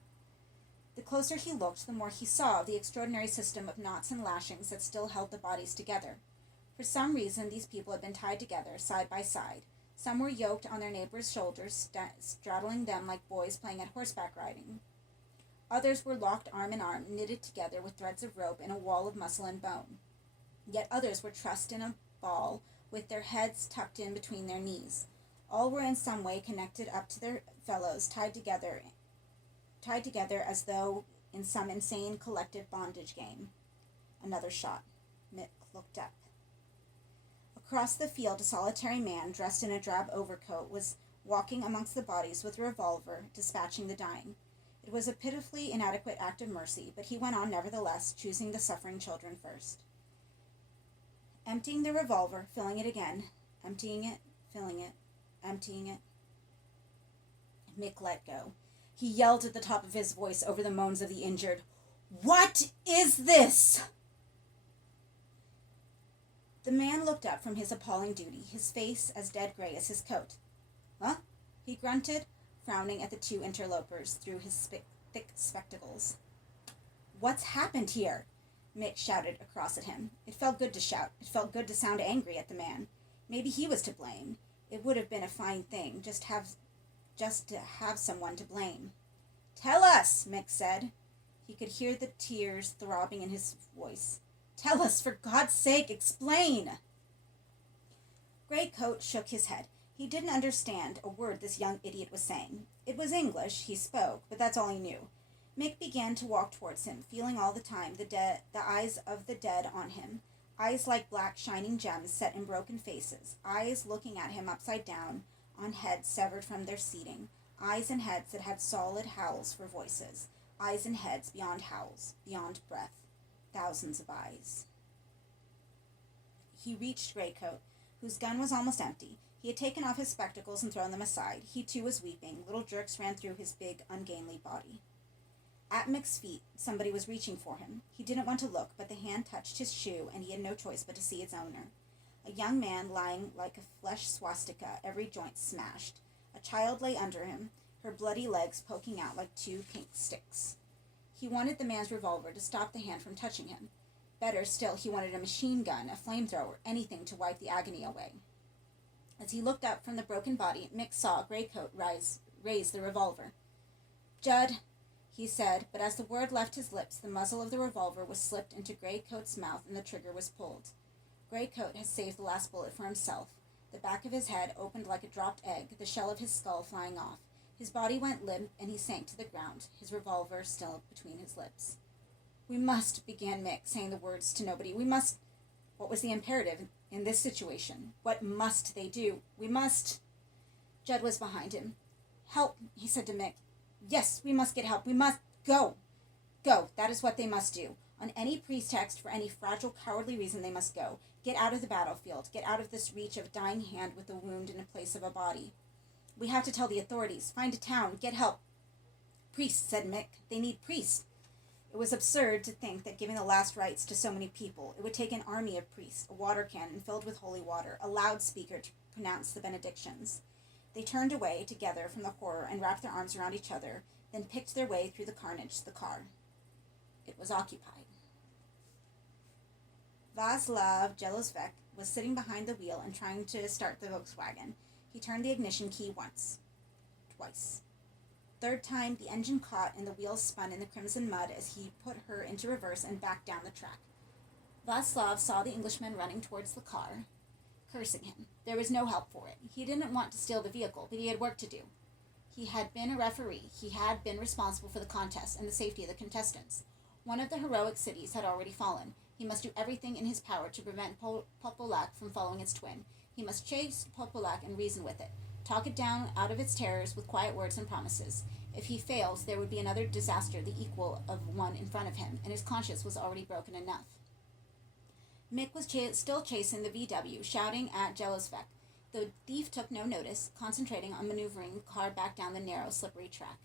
The closer he looked, the more he saw of the extraordinary system of knots and lashings that still held the bodies together. For some reason, these people had been tied together, side by side. Some were yoked on their neighbors' shoulders, straddling them like boys playing at horseback riding. Others were locked arm in arm, knitted together with threads of rope in a wall of muscle and bone. Yet others were trussed in a ball, with their heads tucked in between their knees. All were in some way connected up to their fellows, tied together as though in some insane collective bondage game. Another shot. Mick looked up. Across the field, a solitary man, dressed in a drab overcoat, was walking amongst the bodies with a revolver, dispatching the dying. It was a pitifully inadequate act of mercy, but he went on nevertheless, choosing the suffering children first. Emptying the revolver, filling it again, emptying it, filling it, emptying it. Mick let go. He yelled at the top of his voice over the moans of the injured, "What is this?" The man looked up from his appalling duty, his face as dead gray as his coat. "Huh?" he grunted, frowning at the two interlopers through his thick spectacles. "What's happened here?" Mick shouted across at him. It felt good to shout. It felt good to sound angry at the man. Maybe he was to blame. It would have been a fine thing, just to have someone to blame. "Tell us," Mick said. He could hear the tears throbbing in his voice. "Tell us, for God's sake, explain!" Greycoat shook his head. He didn't understand a word this young idiot was saying. It was English he spoke, but that's all he knew. Mick began to walk towards him, feeling all the time the eyes of the dead on him, eyes like black shining gems set in broken faces, eyes looking at him upside down, on heads severed from their seating, eyes and heads that had solid howls for voices, eyes and heads beyond howls, beyond breath, thousands of eyes. He reached Greycoat, whose gun was almost empty. He had taken off his spectacles and thrown them aside. He too was weeping. Little jerks ran through his big, ungainly body. At Mick's feet, somebody was reaching for him. He didn't want to look, but the hand touched his shoe, and he had no choice but to see its owner. A young man lying like a flesh swastika, every joint smashed. A child lay under him, her bloody legs poking out like two pink sticks. He wanted the man's revolver to stop the hand from touching him. Better still, he wanted a machine gun, a flamethrower, anything to wipe the agony away. As he looked up from the broken body, Mick saw Greycoat raise the revolver. "Judd," he said, but as the word left his lips, the muzzle of the revolver was slipped into Grey Coat's mouth and the trigger was pulled. Grey Coat had saved the last bullet for himself. The back of his head opened like a dropped egg, the shell of his skull flying off. His body went limp, and he sank to the ground, his revolver still between his lips. "We must," began Mick, saying the words to nobody. "We must—" What was the imperative in this situation? What must they do? "We must—" Judd was behind him. "Help," he said to Mick. "Yes, we must get help. We must go. Go. That is what they must do. On any pretext, for any fragile, cowardly reason, they must go. Get out of the battlefield. Get out of this reach of a dying hand with a wound in place of a body. We have to tell the authorities. Find a town. Get help." "Priests," said Mick. "They need priests." It was absurd to think that giving the last rites to so many people, it would take an army of priests, a water cannon filled with holy water, a loudspeaker to pronounce the benedictions. They turned away together from the horror and wrapped their arms around each other, then picked their way through the carnage to the car. It was occupied. Václav Jelosvek was sitting behind the wheel and trying to start the Volkswagen. He turned the ignition key once. Twice. Third time, the engine caught and the wheels spun in the crimson mud as he put her into reverse and backed down the track. Václav saw the Englishman running towards the car, cursing him. There was no help for it. He didn't want to steal the vehicle, but he had work to do. He had been a referee. He had been responsible for the contest and the safety of the contestants. One of the heroic cities had already fallen. He must do everything in his power to prevent Popolac from following its twin. He must chase Popolac and reason with it. Talk it down out of its terrors with quiet words and promises. If he fails, there would be another disaster the equal of one in front of him, and his conscience was already broken enough. Mick was still chasing the VW, shouting at Jelosvek. The thief took no notice, concentrating on maneuvering the car back down the narrow, slippery track.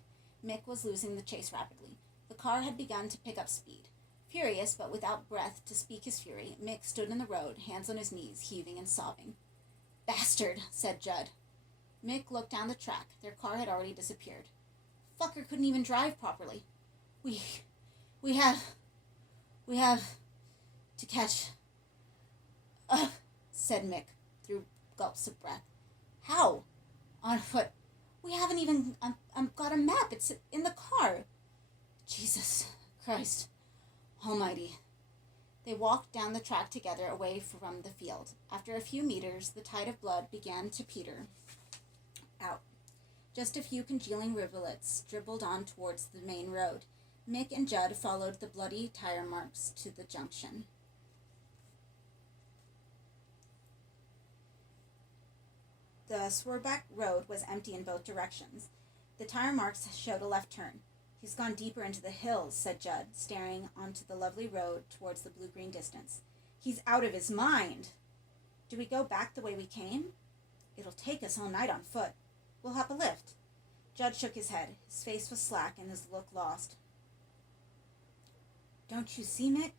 Mick was losing the chase rapidly. The car had begun to pick up speed. Furious, but without breath to speak his fury, Mick stood in the road, hands on his knees, heaving and sobbing. "Bastard," said Judd. Mick looked down the track. Their car had already disappeared. "Fucker couldn't even drive properly. We have to catch up," said Mick through gulps of breath. "How? On foot? We haven't even got a map. It's in the car. Jesus Christ Almighty." They walked down the track together away from the field. After a few meters, the tide of blood began to peter out. Just a few congealing rivulets dribbled on towards the main road. Mick and Judd followed the bloody tire marks to the junction. The Swerback road was empty in both directions. The tire marks showed a left turn. "He's gone deeper into the hills," said Judd, staring onto the lovely road towards the blue-green distance. "He's out of his mind." "Do we go back the way we came?" "It'll take us all night on foot. We'll have a lift." Judd shook his head. His face was slack and his look lost. "Don't you see, Mick?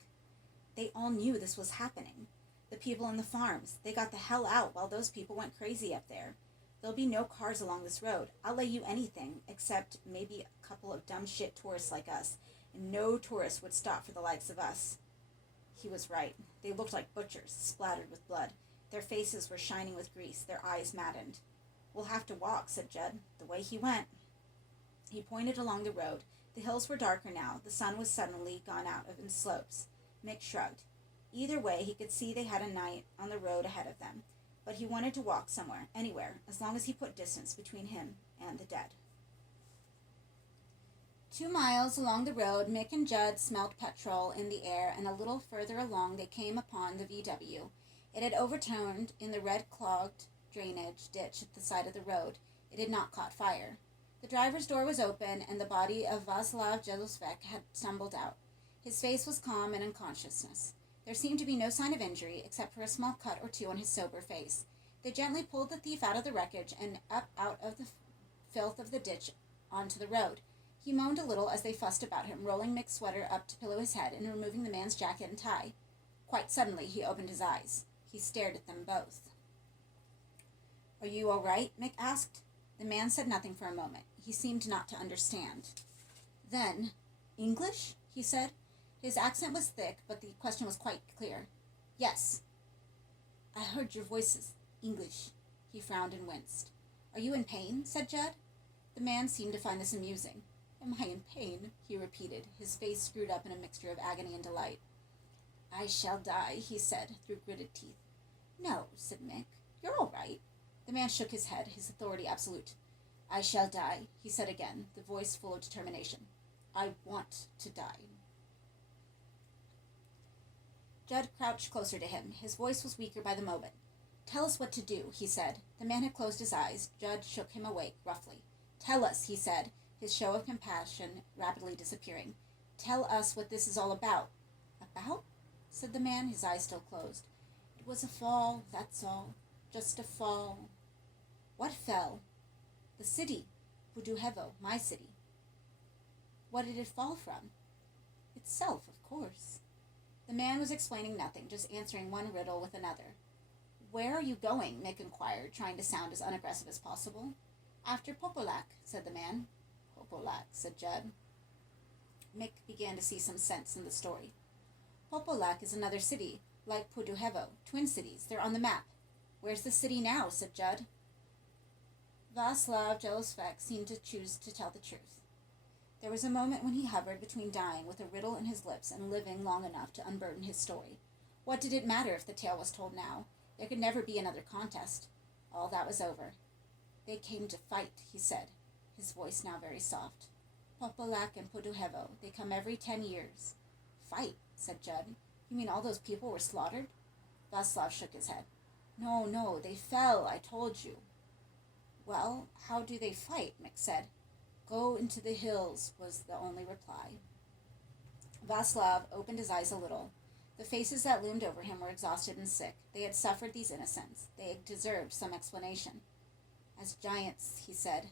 They all knew this was happening. The people in the farms, they got the hell out while those people went crazy up there. There'll be no cars along this road. I'll lay you anything, except maybe a couple of dumb shit tourists like us, and no tourist would stop for the likes of us." He was right. They looked like butchers, splattered with blood. Their faces were shining with grease, their eyes maddened. "We'll have to walk," said Judd, the way he went. He pointed along the road. The hills were darker now. The sun was suddenly gone out of its slopes. Mick shrugged. Either way, he could see they had a night on the road ahead of them. But he wanted to walk somewhere, anywhere, as long as he put distance between him and the dead. 2 miles along the road, Mick and Judd smelled petrol in the air, and a little further along they came upon the VW. It had overturned in the red clogged drainage ditch at the side of the road. It had not caught fire. The driver's door was open, and the body of Václav Jelosvek had stumbled out. His face was calm and in consciousness. There seemed to be no sign of injury, except for a small cut or two on his sober face. They gently pulled the thief out of the wreckage and up out of the filth of the ditch onto the road. He moaned a little as they fussed about him, rolling Mick's sweater up to pillow his head and removing the man's jacket and tie. Quite suddenly, he opened his eyes. He stared at them both. "Are you all right?" Mick asked. The man said nothing for a moment. He seemed not to understand. Then, "English?" he said. His accent was thick, but the question was quite clear. "Yes." "I heard your voices. English." He frowned and winced. "Are you in pain?" said Judd. The man seemed to find this amusing. Am I in pain? He repeated, his face screwed up in a mixture of agony and delight. I shall die, he said, through gritted teeth. No, said Mick. You're all right. The man shook his head, his authority absolute. I shall die, he said again, the voice full of determination. I want to die. Judd crouched closer to him. His voice was weaker by the moment. Tell us what to do, he said. The man had closed his eyes. Judd shook him awake, roughly. Tell us, he said, his show of compassion rapidly disappearing. Tell us what this is all about. About? Said the man, his eyes still closed. It was a fall, that's all. Just a fall. What fell? The city. Puduhevo, my city. What did it fall from? Itself, of course. The man was explaining nothing, just answering one riddle with another. Where are you going? Mick inquired, trying to sound as unaggressive as possible. After Popolak, said the man. Popolak, said Judd. Mick began to see some sense in the story. Popolak is another city, like Puduhevo, twin cities. They're on the map. Where's the city now? Said Judd. Václav Jelosvek seemed to choose to tell the truth. There was a moment when he hovered between dying with a riddle in his lips and living long enough to unburden his story. What did it matter if the tale was told now? There could never be another contest. All that was over. They came to fight, he said, his voice now very soft. Popolak and Puduhevo, they come every 10 years. Fight, said Judd. You mean all those people were slaughtered? Václav shook his head. No, they fell, I told you. Well, how do they fight? Mick said. Go into the hills, was the only reply. Václav opened his eyes a little. The faces that loomed over him were exhausted and sick. They had suffered these innocents. They had deserved some explanation. As giants, he said.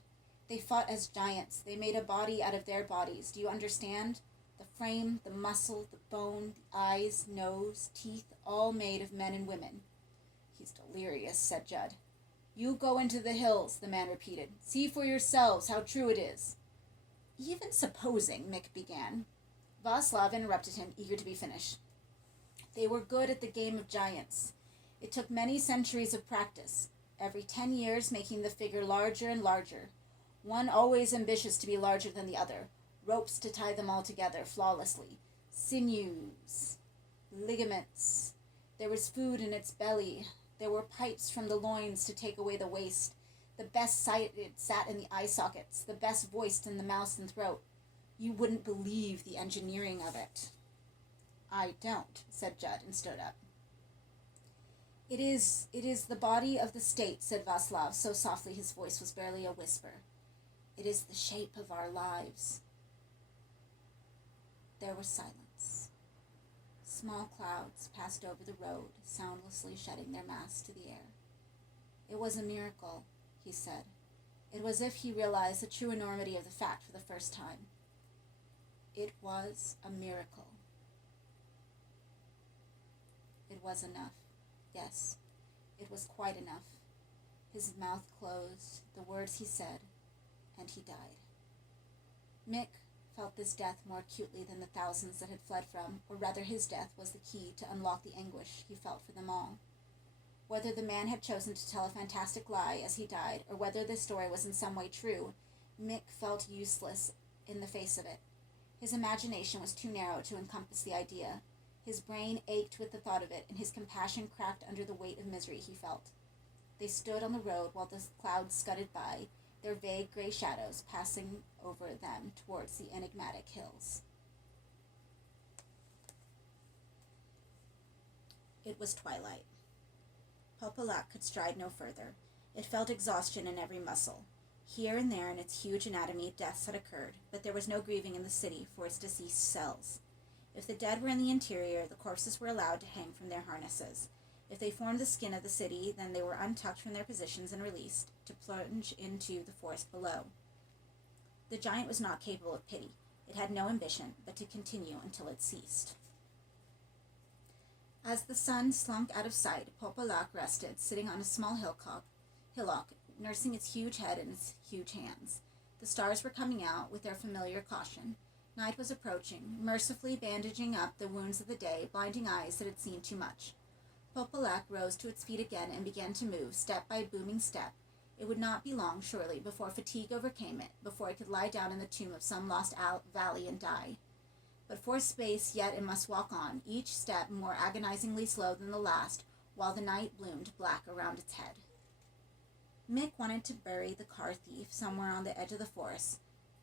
They fought as giants. They made a body out of their bodies. Do you understand? The frame, the muscle, the bone, the eyes, nose, teeth, all made of men and women. He's delirious, said Judd. You go into the hills, the man repeated. See for yourselves how true it is. Even supposing, Mick began. Václav interrupted him, eager to be finished. They were good at the game of giants. It took many centuries of practice, every 10 years making the figure larger and larger, one always ambitious to be larger than the other, ropes to tie them all together flawlessly, sinews, ligaments. There was food in its belly. There were pipes from the loins to take away the waste. The best sighted sat in the eye sockets, the best voiced in the mouth and throat. You wouldn't believe the engineering of it. I don't, said Judd, and stood up. It is the body of the state, said Václav, so softly his voice was barely a whisper. It is the shape of our lives. There was silence. Small clouds passed over the road, soundlessly shedding their mass to the air. It was a miracle, he said. It was as if he realized the true enormity of the fact for the first time. It was a miracle. It was enough. Yes, it was quite enough. His mouth closed, the words he said, and he died. Mick felt this death more acutely than the thousands that had fled from, or rather his death was the key to unlock the anguish he felt for them all. Whether the man had chosen to tell a fantastic lie as he died, or whether this story was in some way true, Mick felt useless in the face of it. His imagination was too narrow to encompass the idea. His brain ached with the thought of it, and his compassion cracked under the weight of misery he felt. They stood on the road while the clouds scudded by, their vague gray shadows passing over them towards the enigmatic hills. It was twilight. Popolak could stride no further. It felt exhaustion in every muscle. Here and there in its huge anatomy, deaths had occurred, but there was no grieving in the city for its deceased selves. If the dead were in the interior, the corpses were allowed to hang from their harnesses. If they formed the skin of the city, then they were untucked from their positions and released, to plunge into the forest below. The giant was not capable of pity. It had no ambition, but to continue until it ceased. As the sun slunk out of sight, Popolak rested, sitting on a small hillock, nursing its huge head in its huge hands. The stars were coming out with their familiar caution. Night was approaching, mercifully bandaging up the wounds of the day, blinding eyes that had seen too much. Popolak rose to its feet again and began to move, step by booming step. It would not be long, surely, before fatigue overcame it, before it could lie down in the tomb of some lost valley and die. But for a space yet it must walk on, each step more agonizingly slow than the last, while the night bloomed black around its head. Mick wanted to bury the car thief somewhere on the edge of the forest.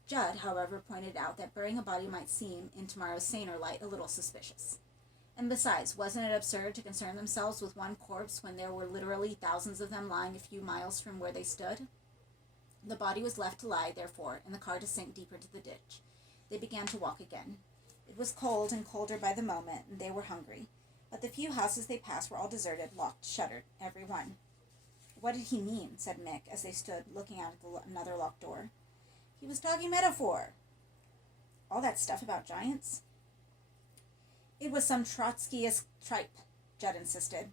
Judd, however, pointed out that burying a body might seem, in tomorrow's saner light, a little suspicious. And besides, wasn't it absurd to concern themselves with one corpse when there were literally thousands of them lying a few miles from where they stood? The body was left to lie, therefore, and the car to sink deeper into the ditch. They began to walk again. It was cold and colder by the moment, and they were hungry. But the few houses they passed were all deserted, locked, shuttered, every one. "What did he mean?" said Mick, as they stood looking out at another locked door. "He was talking metaphor." "All that stuff about giants?" "It was some Trotskyist tripe," Judd insisted.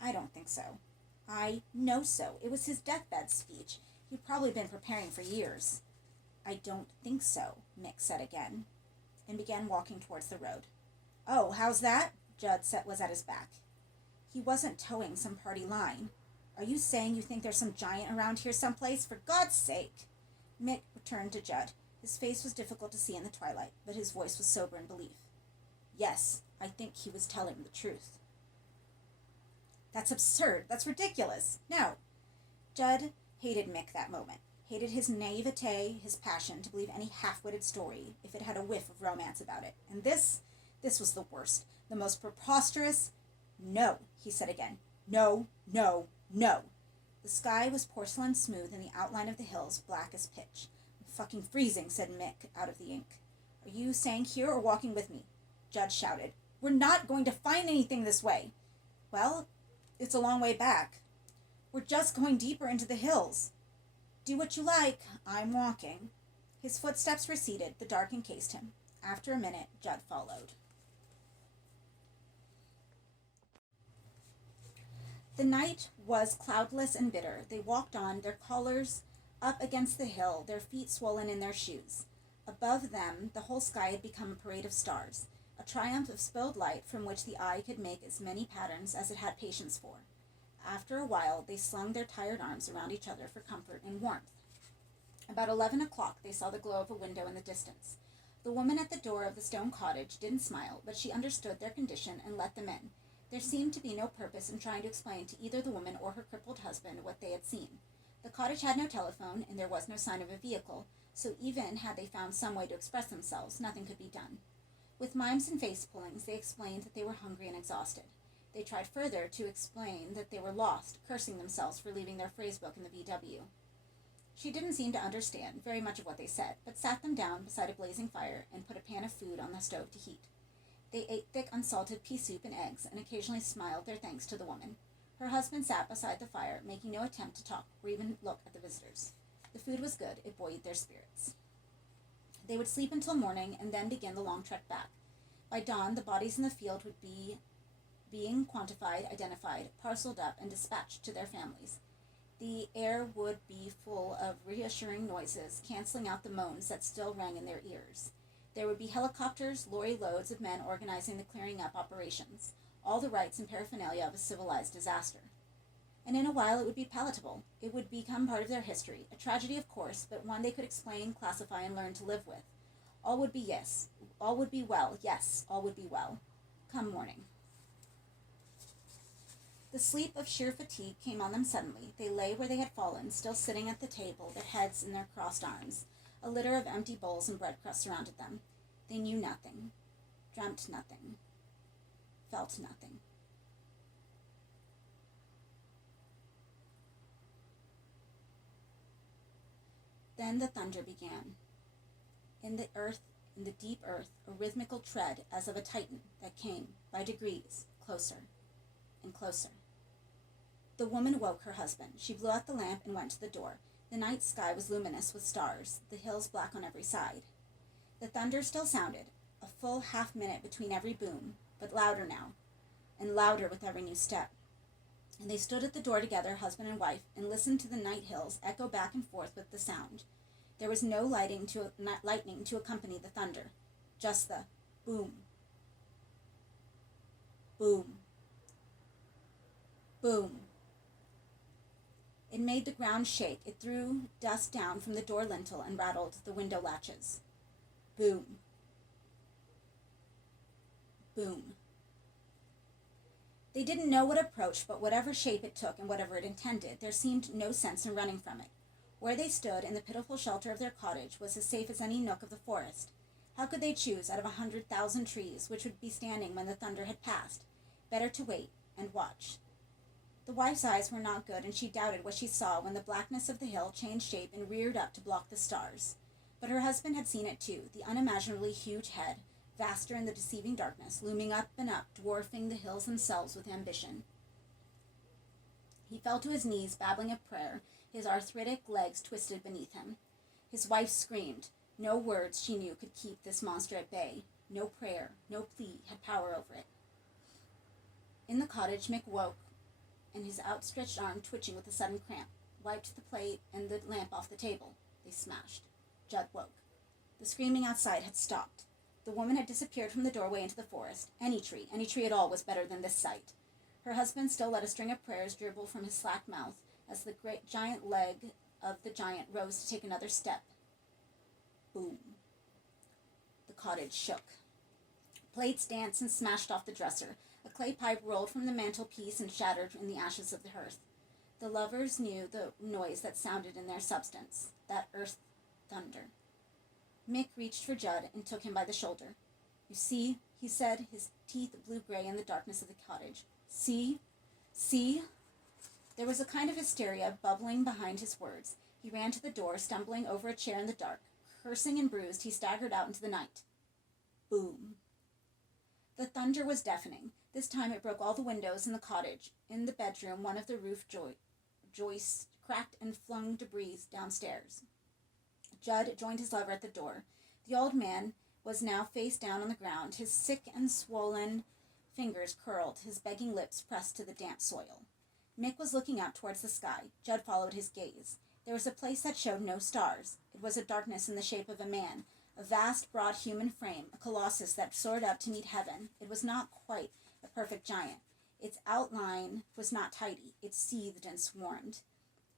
"I don't think so." "I know so. It was his deathbed speech. He'd probably been preparing for years." "I don't think so," Mick said again, and began walking towards the road. "Oh, how's that?" Judd was at his back. "He wasn't towing some party line. Are you saying you think there's some giant around here someplace? For God's sake!" Mick returned to Judd. His face was difficult to see in the twilight, but his voice was sober in belief. "Yes, I think he was telling the truth." "That's absurd. That's ridiculous. No." Judd hated Mick that moment. Hated his naivete, his passion to believe any half-witted story if it had a whiff of romance about it. And this was the worst, the most preposterous. "No," he said again. "No, no, no." The sky was porcelain smooth and the outline of the hills black as pitch. "I'm fucking freezing," said Mick out of the ink. "Are you staying here or walking with me?" Judd shouted. "We're not going to find anything this way." "Well, it's a long way back." "We're just going deeper into the hills." "Do what you like. I'm walking." His footsteps receded. The dark encased him. After a minute, Judd followed. The night was cloudless and bitter. They walked on, their collars up against the hill, their feet swollen in their shoes. Above them, the whole sky had become a parade of stars, a triumph of spilled light from which the eye could make as many patterns as it had patience for. After a while, they slung their tired arms around each other for comfort and warmth. About 11 o'clock, they saw the glow of a window in the distance. The woman at the door of the stone cottage didn't smile, but she understood their condition and let them in. There seemed to be no purpose in trying to explain to either the woman or her crippled husband what they had seen. The cottage had no telephone, and there was no sign of a vehicle, so even had they found some way to express themselves, nothing could be done. With mimes and face pullings, they explained that they were hungry and exhausted. They tried further to explain that they were lost, cursing themselves for leaving their phrase book in the VW. She didn't seem to understand very much of what they said, but sat them down beside a blazing fire and put a pan of food on the stove to heat. They ate thick, unsalted pea soup and eggs, and occasionally smiled their thanks to the woman. Her husband sat beside the fire, making no attempt to talk or even look at the visitors. The food was good. It buoyed their spirits. They would sleep until morning and then begin the long trek back. By dawn, the bodies in the field would be being quantified, identified, parceled up, and dispatched to their families. The air would be full of reassuring noises, canceling out the moans that still rang in their ears. There would be helicopters, lorry loads of men organizing the clearing up operations, all the rites and paraphernalia of a civilized disaster. And in a while it would be palatable. It would become part of their history, a tragedy of course, but one they could explain, classify, and learn to live with. All would be yes. All would be well. Yes, all would be well. Come morning. The sleep of sheer fatigue came on them suddenly. They lay where they had fallen, still sitting at the table, their heads in their crossed arms. A litter of empty bowls and bread crusts surrounded them. They knew nothing, dreamt nothing, felt nothing. Then the thunder began. In the deep earth, a rhythmical tread as of a titan that came, by degrees, closer and closer. The woman woke her husband. She blew out the lamp and went to the door. The night sky was luminous with stars, the hills black on every side. The thunder still sounded, a full half-minute between every boom, but louder now, and louder with every new step. And they stood at the door together, husband and wife, and listened to the night hills echo back and forth with the sound. There was no lightning to accompany the thunder, just the boom, boom, boom. It made the ground shake. It threw dust down from the door lintel and rattled the window latches. Boom. Boom. They didn't know what approached, but whatever shape it took and whatever it intended, there seemed no sense in running from it. Where they stood, in the pitiful shelter of their cottage, was as safe as any nook of the forest. How could they choose out of 100,000 trees which would be standing when the thunder had passed? Better to wait and watch. The wife's eyes were not good, and she doubted what she saw when the blackness of the hill changed shape and reared up to block the stars. But her husband had seen it too, the unimaginably huge head, vaster in the deceiving darkness, looming up and up, dwarfing the hills themselves with ambition. He fell to his knees, babbling a prayer, his arthritic legs twisted beneath him. His wife screamed. No words, she knew, could keep this monster at bay. No prayer, no plea had power over it. In the cottage, Mick woke, and his outstretched arm twitching with a sudden cramp, wiped the plate and the lamp off the table. They smashed. Judd woke. The screaming outside had stopped. The woman had disappeared from the doorway into the forest. Any tree at all, was better than this sight. Her husband still let a string of prayers dribble from his slack mouth as the great giant leg of the giant rose to take another step. Boom. The cottage shook. Plates danced and smashed off the dresser. A clay pipe rolled from the mantelpiece and shattered in the ashes of the hearth. The lovers knew the noise that sounded in their substance, that earth thunder. Mick reached for Judd and took him by the shoulder. You see, he said, his teeth blue-gray in the darkness of the cottage. See? See? There was a kind of hysteria bubbling behind his words. He ran to the door, stumbling over a chair in the dark. Cursing and bruised, he staggered out into the night. Boom. The thunder was deafening. This time it broke all the windows in the cottage. In the bedroom, one of the roof joists cracked and flung debris downstairs. Judd joined his lover at the door. The old man was now face down on the ground, his sick and swollen fingers curled, his begging lips pressed to the damp soil. Mick was looking out towards the sky. Judd followed his gaze. There was a place that showed no stars. It was a darkness in the shape of a man, a vast, broad human frame, a colossus that soared up to meet heaven. It was not quite a perfect giant. Its outline was not tidy. It seethed and swarmed.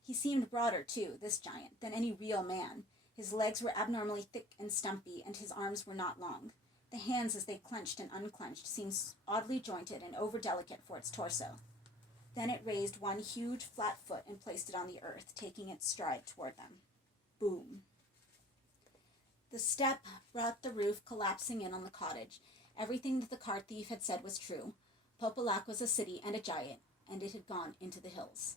He seemed broader, too, this giant, than any real man. His legs were abnormally thick and stumpy, and his arms were not long. The hands, as they clenched and unclenched, seemed oddly jointed and over-delicate for its torso. Then it raised one huge, flat foot and placed it on the earth, taking its stride toward them. Boom. The step brought the roof collapsing in on the cottage. Everything that the cart thief had said was true. Popelak was a city and a giant, and it had gone into the hills.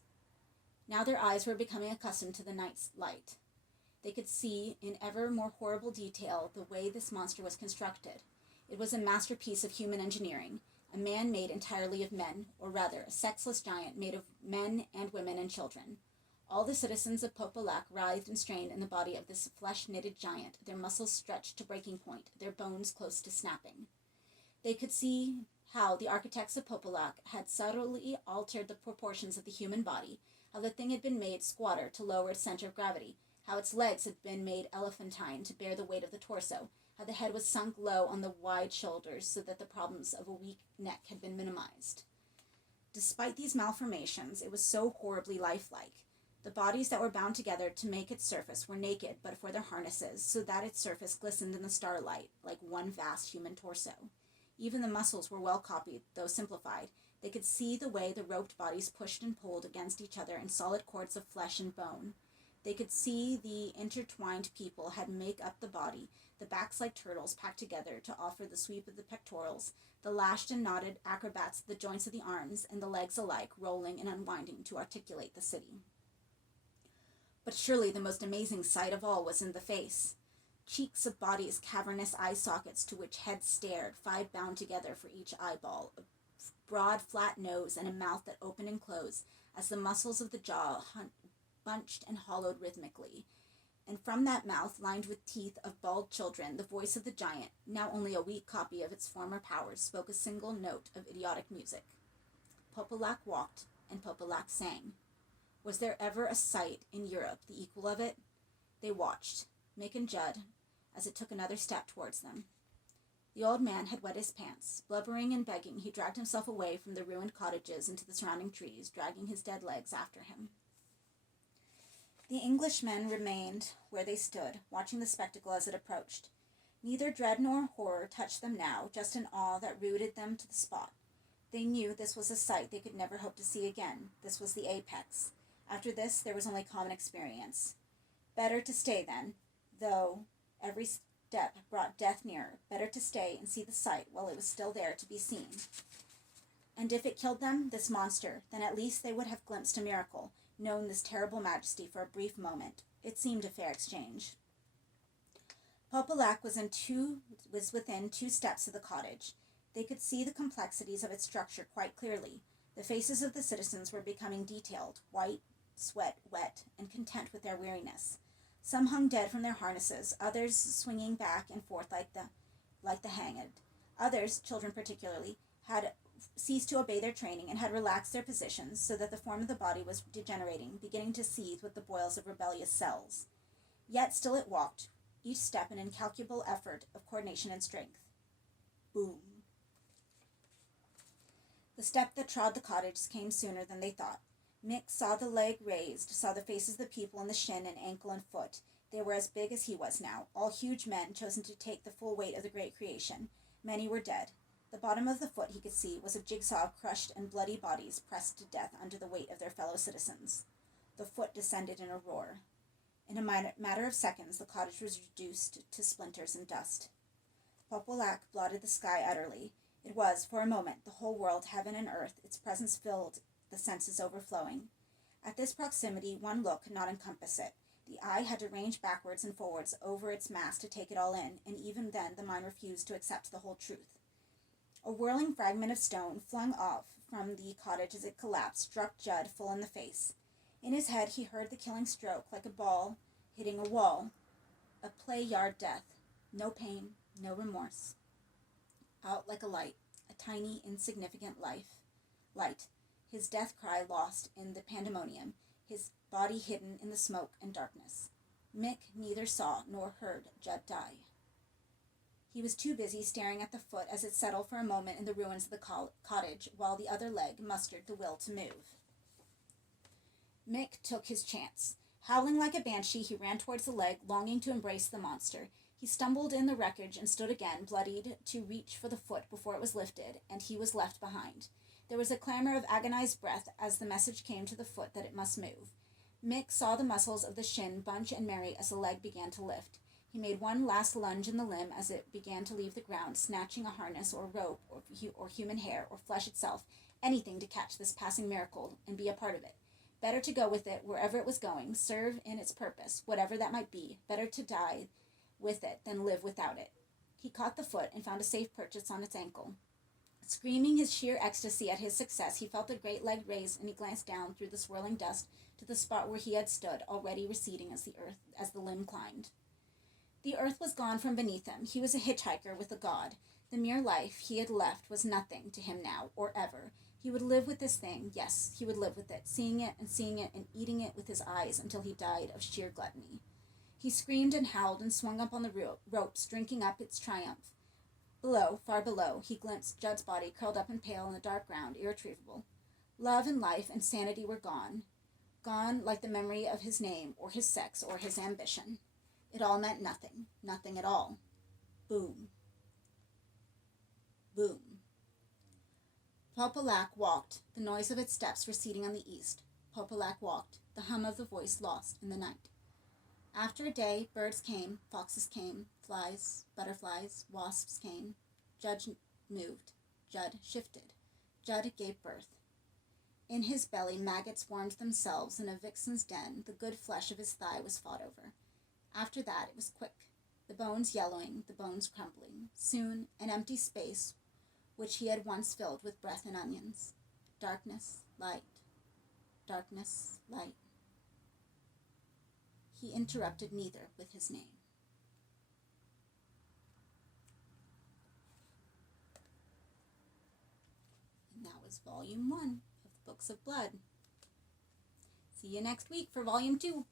Now their eyes were becoming accustomed to the night's light. They could see in ever more horrible detail the way this monster was constructed. It was a masterpiece of human engineering, a man made entirely of men, or rather, a sexless giant made of men and women and children. All the citizens of Popelak writhed and strained in the body of this flesh-knitted giant, their muscles stretched to breaking point, their bones close to snapping. They could see how the architects of Popelak had subtly altered the proportions of the human body, how the thing had been made squatter to lower its center of gravity, how its legs had been made elephantine to bear the weight of the torso, how the head was sunk low on the wide shoulders so that the problems of a weak neck had been minimized. Despite these malformations, it was so horribly lifelike. The bodies that were bound together to make its surface were naked but for their harnesses, so that its surface glistened in the starlight like one vast human torso. Even the muscles were well copied, though simplified. They could see the way the roped bodies pushed and pulled against each other in solid cords of flesh and bone. They could see the intertwined people had make up the body, the backs like turtles packed together to offer the sweep of the pectorals, the lashed and knotted acrobats of the joints of the arms, and the legs alike rolling and unwinding to articulate the city. But surely the most amazing sight of all was in the face. Cheeks of bodies, cavernous eye sockets to which heads stared, 5 bound together for each eyeball, a broad, flat nose, and a mouth that opened and closed as the muscles of the jaw bunched and hollowed rhythmically. And from that mouth, lined with teeth of bald children, the voice of the giant, now only a weak copy of its former powers, spoke a single note of idiotic music. Popelak walked, and Popelak sang. Was there ever a sight in Europe the equal of it? They watched, Mick and Judd, as it took another step towards them. The old man had wet his pants. Blubbering and begging, he dragged himself away from the ruined cottages into the surrounding trees, dragging his dead legs after him. The Englishmen remained where they stood, watching the spectacle as it approached. Neither dread nor horror touched them now, just an awe that rooted them to the spot. They knew this was a sight they could never hope to see again. This was the apex. After this, there was only common experience. Better to stay then, though every step brought death nearer. Better to stay and see the sight while it was still there to be seen. And if it killed them, this monster, then at least they would have glimpsed a miracle, known this terrible majesty for a brief moment. It seemed a fair exchange. Popelac was within 2 steps of the cottage. They could see the complexities of its structure quite clearly. The faces of the citizens were becoming detailed, white, sweat, wet, and content with their weariness. Some hung dead from their harnesses, others swinging back and forth like the hanged. Others, children particularly, had ceased to obey their training and had relaxed their positions so that the form of the body was degenerating, beginning to seethe with the boils of rebellious cells. Yet still it walked, each step an incalculable effort of coordination and strength. Boom. The step that trod the cottage came sooner than they thought. Mick saw the leg raised, saw the faces of the people in the shin and ankle and foot. They were as big as he was now, all huge men chosen to take the full weight of the great creation. Many were dead. The bottom of the foot, he could see, was a jigsaw of crushed and bloody bodies pressed to death under the weight of their fellow citizens. The foot descended in a roar. In a matter of seconds, the cottage was reduced to splinters and dust. Popelac blotted the sky utterly. It was, for a moment, the whole world, heaven and earth. Its presence filled the senses overflowing. At this proximity, one look could not encompass it. The eye had to range backwards and forwards over its mass to take it all in, and even then the mind refused to accept the whole truth. A whirling fragment of stone, flung off from the cottage as it collapsed, struck Judd full in the face. In his head he heard the killing stroke, like a ball hitting a wall. A play-yard death. No pain, no remorse. Out like a light, a tiny, insignificant light. His death cry lost in the pandemonium, his body hidden in the smoke and darkness. Mick neither saw nor heard Judd die. He was too busy staring at the foot as it settled for a moment in the ruins of the cottage, while the other leg mustered the will to move. Mick took his chance. Howling like a banshee, he ran towards the leg, longing to embrace the monster. He stumbled in the wreckage and stood again, bloodied, to reach for the foot before it was lifted, and he was left behind. There was a clamor of agonized breath as the message came to the foot that it must move. Mick saw the muscles of the shin bunch and marry as the leg began to lift. He made one last lunge in the limb as it began to leave the ground, snatching a harness or rope or human hair or flesh itself, anything to catch this passing miracle and be a part of it. Better to go with it wherever it was going, serve in its purpose, whatever that might be. Better to die with it than live without it. He caught the foot and found a safe purchase on its ankle. Screaming his sheer ecstasy at his success, he felt the great leg raised, and he glanced down through the swirling dust to the spot where he had stood, already receding as the limb climbed. The earth was gone from beneath him. He was a hitchhiker with a god. The mere life he had left was nothing to him now, or ever. He would live with this thing. Yes, he would live with it, seeing it and eating it with his eyes until he died of sheer gluttony. He screamed and howled and swung up on the ropes, drinking up its triumph. Below, far below, he glimpsed Judd's body curled up and pale in the dark ground, irretrievable. Love and life and sanity were gone. Gone like the memory of his name, or his sex, or his ambition. It all meant nothing. Nothing at all. Boom. Boom. Popelac walked, the noise of its steps receding on the east. Popelac walked, the hum of the voice lost in the night. After a day, birds came, foxes came, flies, butterflies, wasps came. Judd moved. Judd shifted. Judd gave birth. In his belly, maggots warmed themselves in a vixen's den. The good flesh of his thigh was fought over. After that, it was quick. The bones yellowing, the bones crumbling. Soon, an empty space, which he had once filled with breath and onions. Darkness, light. Darkness, light. He interrupted neither with his name. And that was Volume 1 of the Books of Blood. See you next week for Volume 2.